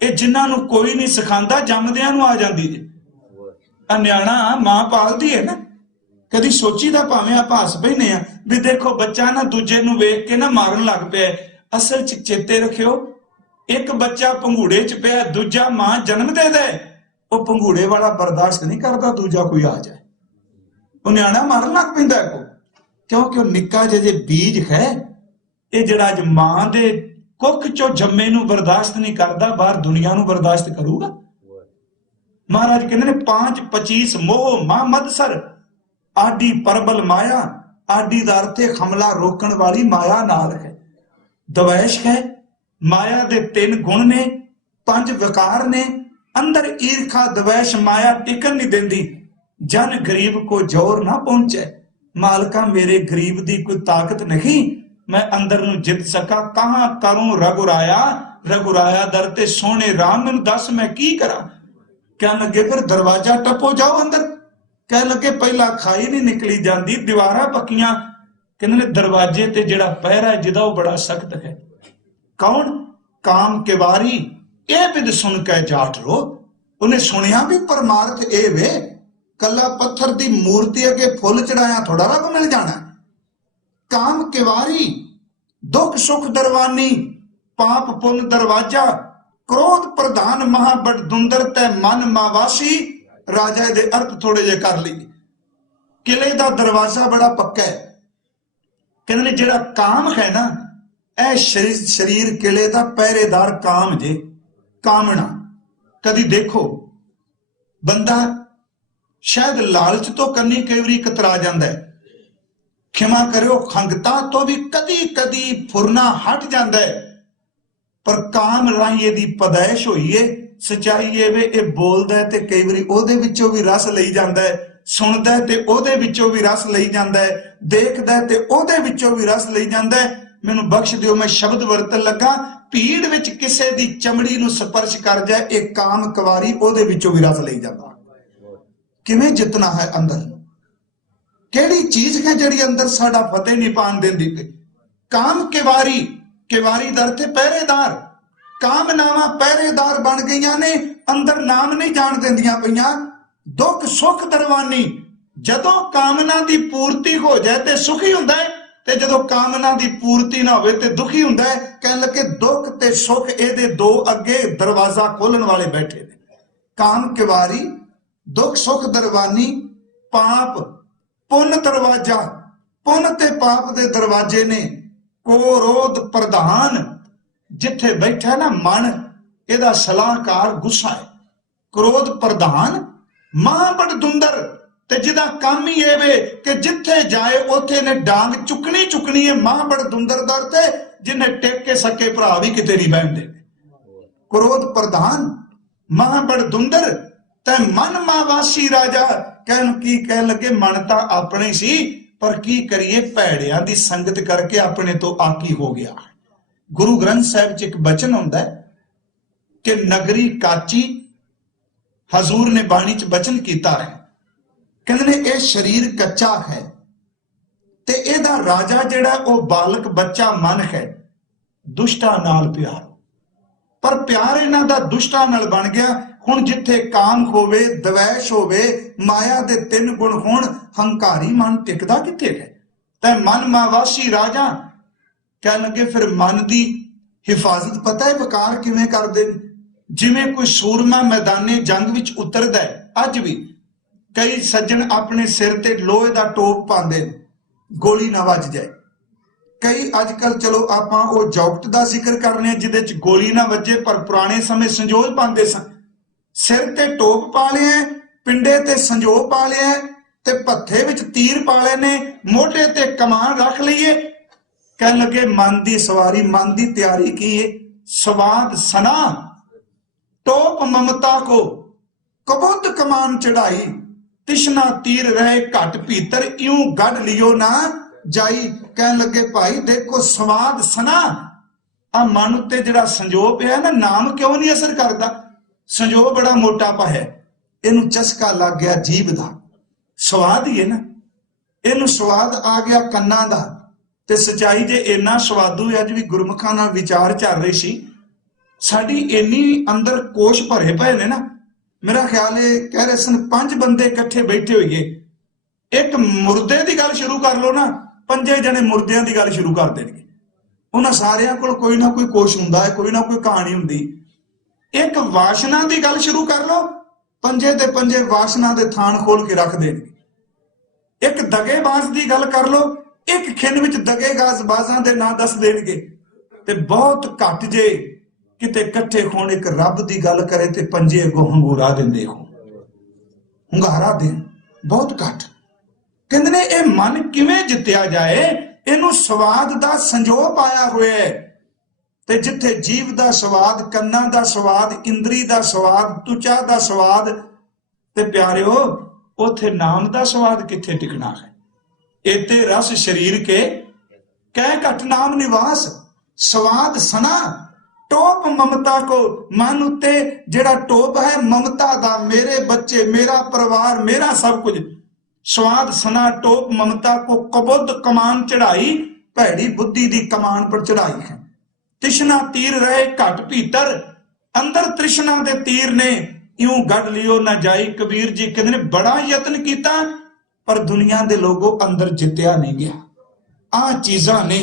ਇਹ ਜਿਨ੍ਹਾਂ ਨੂੰ ਕੋਈ ਨਹੀਂ ਸਿਖਾਉਂਦਾ ਜੰਮਦਿਆਂ ਨੂੰ ਆ ਜਾਂਦੀ ਜੇ। ਨਿਆਣਾ ਮਾਂ ਪਾਲਦੀ ਹੈ ਨਾ, ਕਦੀ ਸੋਚੀ ਦਾ ਭਾਵੇਂ ਆਪਾਂ ਹੱਸ ਬੈਨੇ ਆ ਵੀ ਦੇਖੋ ਬੱਚਾ ਨਾ ਦੂਜੇ ਨੂੰ ਵੇਖ ਕੇ ਨਾ ਮਾਰਨ ਲੱਗ ਪਿਆ। ਅਸਲ ਚ ਚੇਤੇ ਰੱਖਿਓ, ਇੱਕ ਬੱਚਾ ਪੰਘੂੜੇ ਚ ਪਿਆ, ਦੂਜਾ ਮਾਂ ਜਨਮ ਦੇ ਦੇ, ਉਹ ਪੰਘੂੜੇ ਵਾਲਾ ਬਰਦਾਸ਼ਤ ਨਹੀਂ ਕਰਦਾ ਦੂਜਾ ਕੋਈ ਆ ਜਾਏ, ਉਹ ਨਿਆਣਾ ਮਾਰਨ ਲੱਗ ਪੈਂਦਾ ਕੋ, ਕਿਉਂਕਿ ਉਹ ਨਿੱਕਾ ਜਿਹੇ ਬੀਜ ਹੈ। ਇਹ ਜਿਹੜਾ ਅੱਜ ਮਾਂ ਦੇ ਕੁੱਖ ਚੋਂ ਜੰਮੇ ਨੂੰ ਬਰਦਾਸ਼ਤ ਨਹੀਂ ਕਰਦਾ, ਬਾਹਰ ਦੁਨੀਆ ਨੂੰ ਬਰਦਾਸ਼ਤ ਕਰੂਗਾ। ਮਹਾਰਾਜ ਕਹਿੰਦੇ ਨੇ 5 25 ਮੋਹ ਮਾਂ ਮਦਸਰ, ਆਡੀ ਪਰਬਲ ਮਾਇਆ। ਆਡੀ ਦਾ ਅਰਥ ਹੈ ਹਮਲਾ ਰੋਕਣ ਵਾਲੀ ਮਾਇਆ ਨਾਲ ਹੈ। ਦਵੈਸ਼ ਹੈ, ਮਾਇਆ ਦੇ 3 ਗੁਣ ਨੇ, 5 ਵਿਕਾਰ ਨੇ। ਅੰਦਰ ਈਰਖਾ ਦਵੈਸ਼ ਮਾਇਆ ਟਿਕਣ ਨਹੀਂ ਦਿੰਦੀ। ਜਨ ਗਰੀਬ ਕੋ ਜ਼ੋਰ ਨਾ ਪਹੁੰਚੇ, ਮਾਲਕਾ ਮੇਰੇ ਗਰੀਬ ਦੀ ਕੋਈ ਤਾਕਤ ਨਹੀਂ, मैं अंदर नूं जित सका, कहां करूं रघुराया। रघुराया दर ते सोने राम, मैनूं दस मैं की करा। कहन लगे फिर दरवाजा टपो जाओ अंदर। कह लगे पहला खाई नहीं निकली जाती, दीवारां पक्कियां। कहंदे ने दरवाजे ते जिहड़ा पहरा है जिहदा वो बड़ा सख्त है। कौन? काम किवारी, ये बिद सुन के जाट रो। उन्हें सुनिया भी परमार्थ ए वे, कला पत्थर दी मूर्ति अगे फुल चढ़ाया थोड़ा रब मिल जाना। काम किवारी, दुख सुख दरवानी, पाप पुन दरवाजा, क्रोध प्रधान महाबड़ दुंदर तै मन मावासी। राजा दे अर्थ थोड़े जे कर ली। किले दा दरवाजा बड़ा पक्का है। कहंदे जिहड़ा काम है ना, ए शरीर किले दा पहरेदार काम जे। कामना कदी देखो बंदा शायद लालच तो कन्नी कई वारी कतरा जांदा है, क्षमा करो खंगता तो भी कदी कदी फुरना हट जाता है, पर काम राही इहदी पदैश होई है। सच्चाई ये वे ये बोलदा है ते कई वारी ओहदे विचों भी रस लई जांदा है, सुनदा है ते ओहदे विचों भी रस लई जांदा है, देखदा है ते ओहदे विचों भी रस लई जांदा है। मैनूं बख्श दिओ, मैं शब्द वरतन लगा, भीड़ विच किसे दी चमड़ी नूं स्पर्श कर जाए, एक काम कुवारी ओहदे विचों भी रस लई जांदा। किवें जितना है अंदर, केड़ी चीज है जिहड़ी अंदर साडा फतेह नहीं पान देंदी पे। काम किवारी, किवारी दा अर्थ पहरेदार। कामनावां पहरेदार बन गईयां ने, अंदर नाम नहीं जान देंदियां पईयां। दुख सुख दरवानी, जदों कामना दी पूर्ति हो जाए ते सुखी हुंदा है, ते जदों कामना दी पूर्ति ना होवे ते दुखी हुंदा है। कहण लगे दुख ते सुख इहदे दो अगे दरवाजा खोलण वाले बैठे ने। काम किवारी, दुख सुख दरवानी, पाप पुन दरवाजा, पुन ते पाप दे दरवाजे ने। कोरोध प्रधान, जिथे बैठा ना मन, इहदा सलाहकार गुस्सा है। क्रोध प्रधान, महाबड़ दुंदर, ते जिहदा काम ही ये वे कि जिथे जाए उथे ने डांग चुकनी चुकनी है। महाबड़ दुंदर दा अर्थ है जिन्हें टेक के सके भरा भी किते नहीं बहंदे। क्रोध प्रधान, महाबड़ दुंदर, ते मन मावासी राजा। कहन की कह लगे, मन तां अपने सी, पर की करिए भैड़ियां दी संगत करके अपने तो आकी हो गया। गुरु ग्रंथ साहिब च एक बचन हुंदा है कि नगरी काची, हजूर ने बाणी च बचन कीता है। कहंदे ने ये शरीर कच्चा है ते इहदा राजा जिहड़ा ओ बालक बच्चा मन है। दुष्टा नाल प्यार, पर प्यार इन्हां दा दुष्टा नाल बन गया। हुण जिथे काम होवे, दवैश होवे, माया दे 3 गुण होण, हंकारी मन टिकदा किथे है। ते मन मावासी राजा। कहण लगे फिर मन दी हिफाजत पता है विकार किवें करदे? जिवें कोई सूरमा मैदाने जंग विच उतरदा है। अज भी कई सज्जन अपने सिर ते लोहे दा टोप पांदे, गोली ना वज जाए। कई अजकल चलो आपां ओ जौकट दा जिक्र करने जिहदे च गोली ना वजे, पर पुराने समय संजोल पांदे सन। सिर ते टोप पा लिया, पिंडे ते संजो पा लिया, ते भत्थे विच तीर पा ले ने, मोढे ते कमान रख लीए। कह लगे मन की सवारी, मन की तैयारी की है। स्वाद सना टोप ममता को, कबुद्ध कमान चढ़ाई, तिश्ना तीर रहे घट भीतर, यूं गढ़ लियो ना जाई। कह लगे भाई देखो स्वाद सना, आ मन उत्ते जिहड़ा संजो पिया ना, नाम क्यों नहीं असर करता? संजो बड़ा मोटा पा है, इनू चस्का लग गया जीभ दा, स्वाद ही है ना, इनू स्वाद आ गया कन्ना दा। ते सच्चाई जे इन्ना स्वादू अज भी गुरमुखां नाल विचार चल रही सी, साडी इन्नी अंदर कोश भरे पए ने ना। मेरा ख्याल है कह रहे सन 5 बंदे इकट्ठे बैठे होइए, एक मुर्दे की गल शुरू कर लो ना, 5 जने मुर्दियां की गल शुरू कर देंगे। उन्हां सारियां कोल कोई ना कोई कोश हुंदा है, कोई ना कोई कहानी हुंदी। एक वासना की गल शुरू कर लो, 5 ते 5 वासना के थान खोल के रख देंगे। एक दगेबाज की गल कर लो, एक खिन विच दगेबाजां दे नां दस देंगे। ते बहुत घट जे किते इकट्ठे होण, एक रब की गल करे ते 5 अगों हंगूरा दिंदे हो, हुंगारा देन, बहुत घट। कहंदे ने ये मन किवें जित्या जाए, इनू स्वाद दा संजो पाया होया है। ते जिथे जीव दा स्वाद, कन्ना दा स्वाद, इंद्री दा स्वाद, तुचा दा स्वाद, ते प्यारिओ उथे नाम दा स्वाद किथे टिकना है। एते रस शरीर के कै घट नाम निवास, स्वाद सना टोप ममता को। मन उत्ते जिहड़ा टोप है ममता दा, मेरे बच्चे, मेरा परिवार, मेरा सब कुछ। स्वाद सना टोप ममता को, कबुद्ध कमान चढ़ाई, भैड़ी बुद्धि दी कमान पर चढ़ाई है। तृष्णा तीर रहे घट भीतर, अंदर तृष्णा दे तीर ने, यूं गढ़ लियो ना जाई। कबीर जी कहते ने बड़ा यत्न किया, पर दुनिया दे लोगों अंदर जित्या नहीं गया। आ चीजां ने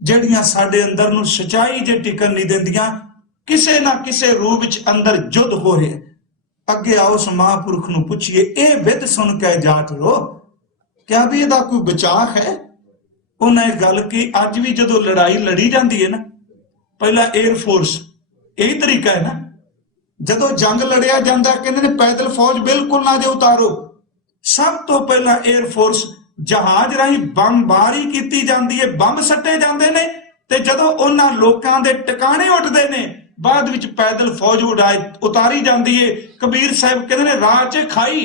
ਜਿਹੜੀਆਂ ਸਾਡੇ ਅੰਦਰ ਨੂੰ ਸਚਾਈ ਜੇ ਟਿਕਣ ਨਹੀਂ ਦਿੰਦੀਆਂ, ਕਿਸੇ ਨਾ ਕਿਸੇ ਰੂਪ ਵਿੱਚ ਅੰਦਰ ਜੁੱਧ ਹੋ ਰਿਹਾ। ਅੱਗੇ ਆਓ ਉਸ ਮਹਾਂਪੁਰਖ ਨੂੰ ਪੁੱਛੀਏ, ਇਹ ਵਿਦ ਸੁਣ ਕੇ ਜਾਟ ਰੋ, ਕਿਆ ਵੀ ਇਹਦਾ ਕੋਈ ਬਚਾਅ ਹੈ? ਉਹਨੇ ਗੱਲ ਕੀ, ਅੱਜ ਵੀ ਜਦੋਂ ਲੜਾਈ ਲੜੀ ਜਾਂਦੀ ਹੈ ਨਾ, ਪਹਿਲਾਂ 에ਅਰ ਫੋਰਸ, ਇਹੀ ਤਰੀਕਾ ਹੈ ਨਾ, ਜਦੋਂ ਜੰਗ ਲੜਿਆ ਜਾਂਦਾ ਕਹਿੰਦੇ ਨੇ ਪੈਦਲ ਫੌਜ ਬਿਲਕੁਲ ਨਾ ਜੇ ਉਤਾਰੋ, ਸਭ ਤੋਂ ਪਹਿਲਾਂ 에ਅਰ ਫੋਰਸ जहाज राही बमबारी की जाती है, बंब सट्टे जाते ने, ते जदों उन्हां लोकां दे टिकाणे उठदे ने, बाद विच पैदल फौज उतारी जाती है। कबीर साहब कहते ने राह च खाई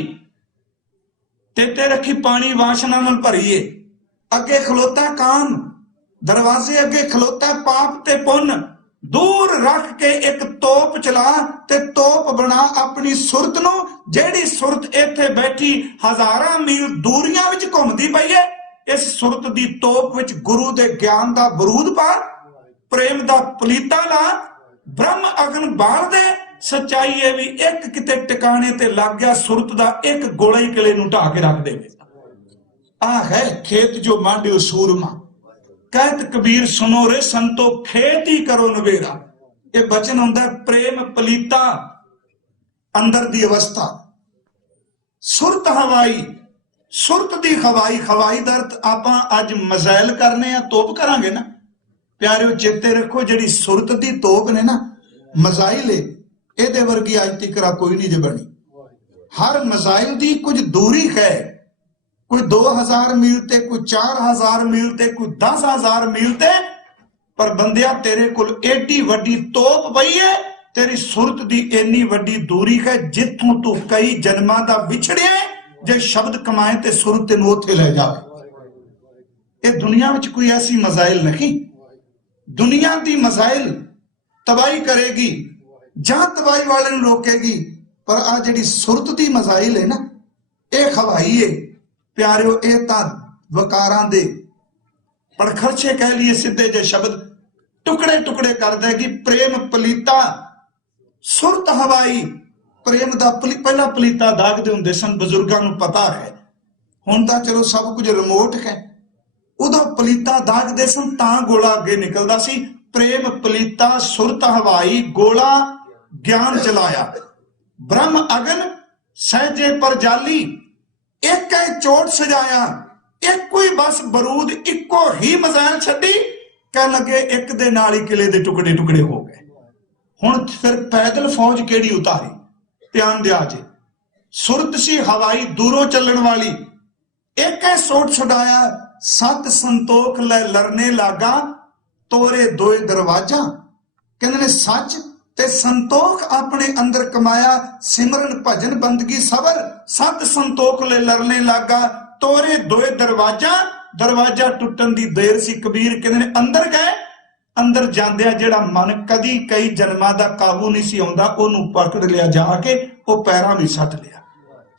ते रखी पानी वासना नाल भरीए, अगे खलोता काम, दरवाजे अगे खलोता पाप ते पुन, दूर रख के एक तोप चला ते तोप बना अपनी सुरत नूं, जेड़ी सुरत इत्थे बैठी हजारां मील दूरियां विच घुमदी पई है, इस सुरत दी तोप विच गुरु दे ज्ञान दा बरूद पा, प्रेम दा पलीता ला, ब्रह्म अगन बाल दे। सच्चाई है भी एक किते टिकाणे ते लग गया सुरत दा एक गोला ही किले नूं ढा के रख देवे। आ है खेत जो मांडियो सूरमा, कहत कबीर सुनो रे संतो, खेत ही करो नवेरा। ये बचन होंदा प्रेम पलीता अंदर दी अवस्था। सुरत हवाई, सुरत दी खवाई, खवाई दा अर्थ आपां अज मज़ैल करने आ, तोप करांगे ना प्यारिओ। चेते रखो जिहड़ी सुरत दी तोप ने ना, मज़ाइल इहदे वर्गी अज तिकरा कोई नहीं जे बनी। हर मज़ाइल दी कुछ दूरी है, कोई 2000 मील ते, कोई 4000 मील ते, कोई 10,000 मील ते, पर बंदिया तेरे कोल एडी वड्डी तोप पई है, तेरी सुरत दी इन्नी वड्डी दूरी है, जिथों तू कई जन्मां दा विछड़िया, जे शब्द कमाए ते सुरत तेनूं उत्थे ले जावे। ये दुनिया विच कोई ऐसी मज़ाइल नहीं, दुनिया दी मज़ाइल तबाही करेगी जां तबाही वाले नूं रोकेगी, पर आ जिहड़ी सुरत दी मज़ाइल है ना, ये खवाई है प्यारिओ। ये तां वकारां दे पड़खरछे कह लिए, सीधे जे शब्द टुकड़े टुकड़े कर देगी। प्रेम पलीता, सुरत हवाई, प्रेम दा पहला पलीता दागदे हुंदे सन, बजुर्गां नूं पता है। हुण तां चलो सब कुछ रिमोट है, उदों पलीता दागदे सन तां गोला अगे निकलदा सी। प्रेम पलीता सुरत हवाई, गोला ज्ञान चलाया, ब्रह्म अगन सहजे पर जाली, एक चोट सजाया, एक कोई बस बरूद, इको ही मज़ैल छड्डी, कह लगे एक दे नाल ही किले दे टुकड़े टुकड़े हो गए। हुण फिर पैदल फौज केड़ी उतारी, ध्यान दिया जे। सुरत सी हवाई दूरों चलन वाली, एक है सोट छुड़ाया, सत संतोख ले लरने लागा, तोरे दोए दरवाजा। कहते ने सच ते संतोख अपने अंदर कमाया, सिमरन भजन बंदगी सबर, सत संतोख ले लरने लागा, तोरे दोए दरवाजा। दरवाजा टुटन दी देर सी। कबीर कहते ने अंदर गए, अंदर जांदिया जेड़ा मन कदी कई जन्मां दा काबू नहीं सी आउंदा, ओनू पकड़ लिया जाके, ओ पैरां भी सट लिया।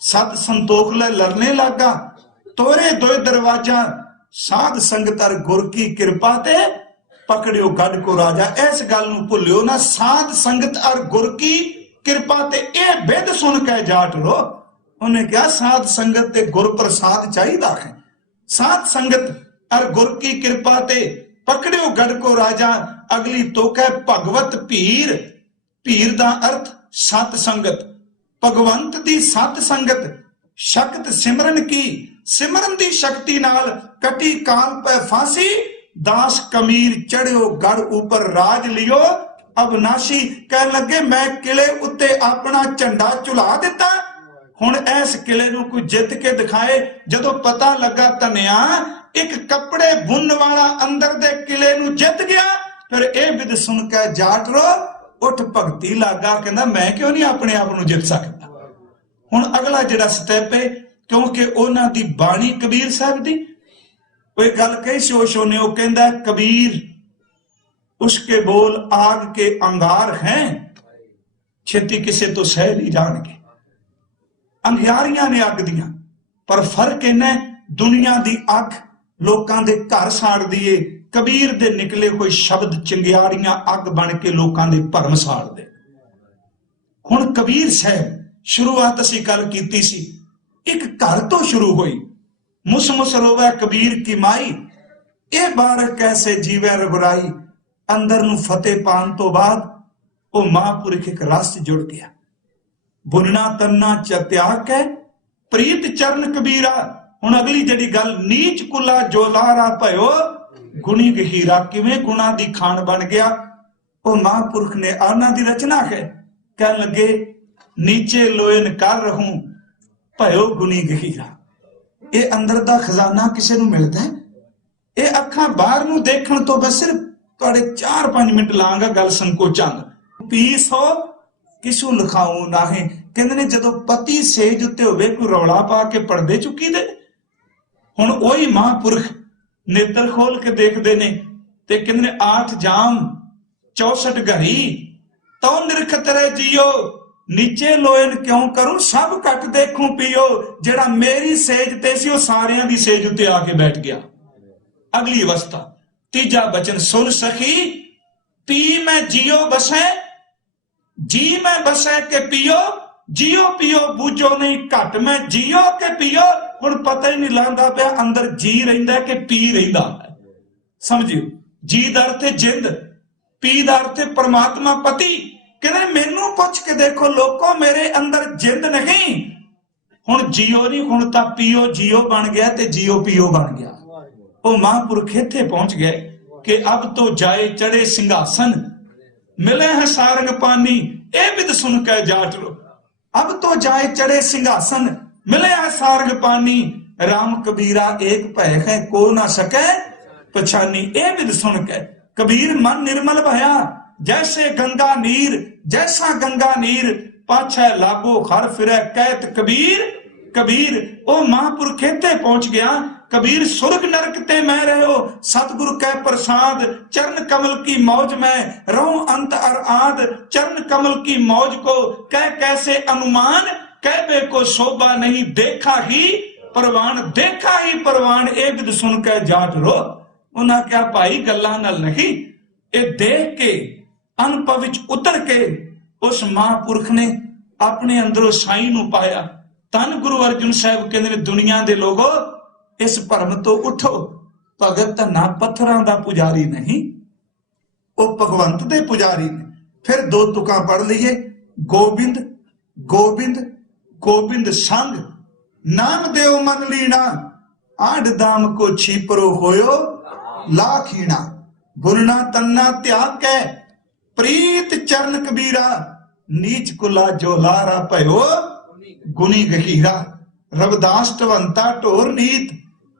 सत संतोख ले लरने लागा, तोरे दोए दरवाजा, साध संगतर गुर की कृपा ते पकड़ियो गढ़ को राजा। इस गल नूं भुल्लियो ना, साध संगत और गुर की कृपा ते ए बिद सुन के जाट रो। उन्हें कहा साध संगत ते गुर प्रसाद चाहिदा है, साध संगत और गुर की कृपा ते पकड़ियो गढ़ को राजा। अगली तुक है भगवत भीर, भीर दा अर्थ सत संगत, भगवंत दी सत संगत, शक्त सिमरन की, सिमरन दी शक्ति नाल कटी काल पे फांसी, दास कमीर चढ़ियो गढ़ ऊपर राज लियो अविनाशी। कह लगे मैं किले उत्ते अपना झंडा झुला दिता, हुण इस किले नूं कोई जित के दिखाए। जदों पता लगा धनिया एक कपड़े बुन वाला अंदर दे किले नूं जित गया, फिर यह विद सुन के जाट रो उठ भगती लागा, कहंदा मैं क्यों नहीं अपने आप नूं जित सकदा। हुण अगला जिहड़ा स्टैप है, क्योंकि उन्हां दी बाणी कबीर साहब दी कोई गल कही शो ने, वो कहंदा कबीर उसके बोल आग के अंगार हैं, छेती किसे तो सह नहीं जाणगे। अंगियारियां ने अग दियां, पर फर्क इन्ना दुनिया दी अग लोकां दे घर साड़ दिए, कबीर दे निकले कोई शब्द चिंगियारियां अग बन के लोकां दे भरम साड़ दे। हुण कबीर साहब शुरुआत असीं गल कीती सी, एक घर तो शुरू हुई। मुस मुस रोवे कबीर की माई, ए बारक कैसे जीवे रघुराई। अंदर नूं फतेह पान तो बाद वो महापुरख एक रस जुड़ गया। बुनना तन्ना च त्याग के प्रीत चरण कबीरा। हुण अगली जड़ी गल, नीच कुला जो लारा भयो गुणी गहीरा। किवें गुणा दी खान बन गया। वो महापुरख ने आना दी रचना है, कह लगे नीचे लोयन कर रहूं भयो गुणी गहीरा। ये अंदर दा खजाना किसे नूं मिलदा है? ये अखां बाहर नूं देखण तो बस सिर्फ तुहाडे 4-5 मिनट लांगा गल संकोचां। पीस हो किसू लिखाऊं नाहे। कहंदे ने जदों पति सेज उत्ते होवे कोई रौला पा के पर्दे चुकी दे। हुण ओही महापुरख नेत्र खोल के देखदे ने ते कहंदे ने 8 जाम 64 घरी तो निरखत रह जियो, नीचे लोयन क्यों करूं सब घट देखूं पियो। जेड़ा मेरी सेज ते सी, सारियां दी सेज उत्ते आके बैठ गया। अगली अवस्था, तीजा बचन सुन सखी, पी मैं जियो बसे, जी मैं बसे के पियो, जियो पियो बूझो नहीं घट मैं जियो के पियो। हुण पता ही नहीं लगदा पिया अंदर जी रहिंदा कि पी रहिंदा है। समझियो, जी दा अर्थ जिंद, पी दा अर्थ परमात्मा पति। कहते मैनू पुछ के देखो लोको मेरे अंदर जिंद नहीं। हुण जियो नहीं, हुण तां पियो जियो बन गया ते जियो पियो बन गया। वो महापुरख इत्थे पहुंच गए कि अब तो जाए चढ़े सिंहासन, मिले हैं सारंग पानी। ए विद सुन के जाट रो, अब तो जाए चढ़े सिंहासन, मिले हैं सारंग पानी। राम कबीरा एक भय है को ना सके पछानी। ए विद सुन के कबीर मन निर्मल भया, जैसे गंगा नीर, जैसा गंगा नीर पाछे लागो हर फिरे कहत कबीर। कबीर ओ महापुरख इत्थे पहुंच गया। कबीर सुर्ग नरक ते मैं रहो, सतगुरु कै प्रसाद, चरण कमल की मौज में रहूं अंत और आद। चरण कमल की मौज को कह कैसे अनुमान, कहबे को शोभा नहीं देखा ही परवान, देखा ही परवान। ए विद सुन के जाट रो। उन्हां क्या भाई गल्लां नाल नहीं, ए देख के अनुभव विच उतर के उस महापुरख ने अपने अंदरों साई नूं पाया। धन गुरु अर्जुन साहब कहंदे ने दुनिया दे लोगो इस भरम तो उठो, भगत ना पत्थरां दा पुजारी नहीं, वो भगवंत दे पुजारी ने। फिर 2 तुकां पढ़ लीए, गोबिंद गोबिंद गोबिंद संग, नाम देव मन लीना, आड दाम को छीपरो होयो लाखीना। बुनना तन्ना त्याग के प्रीत चरण कबीरा, नीच कुला जोलारा भयो गुनी गहीरा। रविदास टवंता ढोर नीत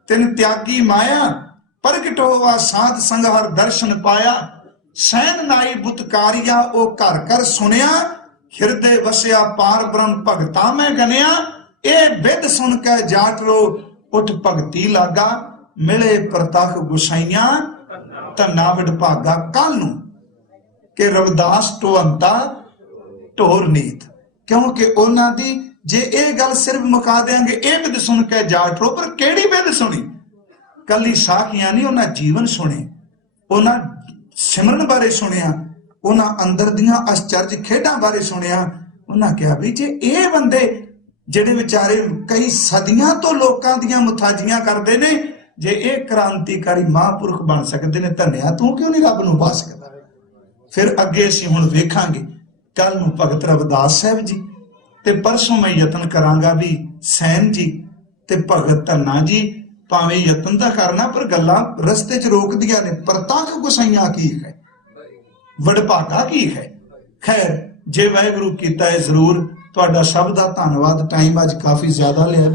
तिन त्यागी माया, प्रगट होवा साध संघार दर्शन पाया। सैन नाई बुतकारिया ओ घर कर सुनिया, हिरदे वसिया पार ब्रह्म भगता मैं गनिया। ए बिद सुन के जाट रो उठ भगती लागा, मिले प्रतख गुसाइया धन्ना विडभागा। कल नूं कि रविदास ढोवंता ढोर नीत, क्योंकि उन्हां दी जे ये गल सिर्फ मुका देंगे ए बिद सुन के जाट रो, पर केड़ी बिद सुनी? कली साखियां नहीं, उन्हां जीवन सुने, उन्हां सिमरन बारे सुनिया, उन्हां अंदर दियां आश्चर्य खेडां बारे सुनिया। उन्हां कहा भी जे ये बंदे जिहड़े विचारे कई सदियां तो लोकां दियां मुथाजियां करदे ने, जे ये क्रांतिकारी महापुरख बन सकते ने, धन्या तू क्यों नहीं रब नूं पा सकदा? फिर अगे असीं हुण वेखांगे कल नूं भगत रविदास साहब जी, ते परसों मैं यतन करांगा भी सैन जी ते भगत धन्ना जी। भावें यतन तां करना पर गल्लां रस्ते च रोकदियां ने। प्रतख गुसाइयां की है, वडभागा की है। खैर जे वाहिगुरू कीता है जरूर। तुहाडा सब दा धन्नवाद। टाइम अज काफी ज्यादा लिया।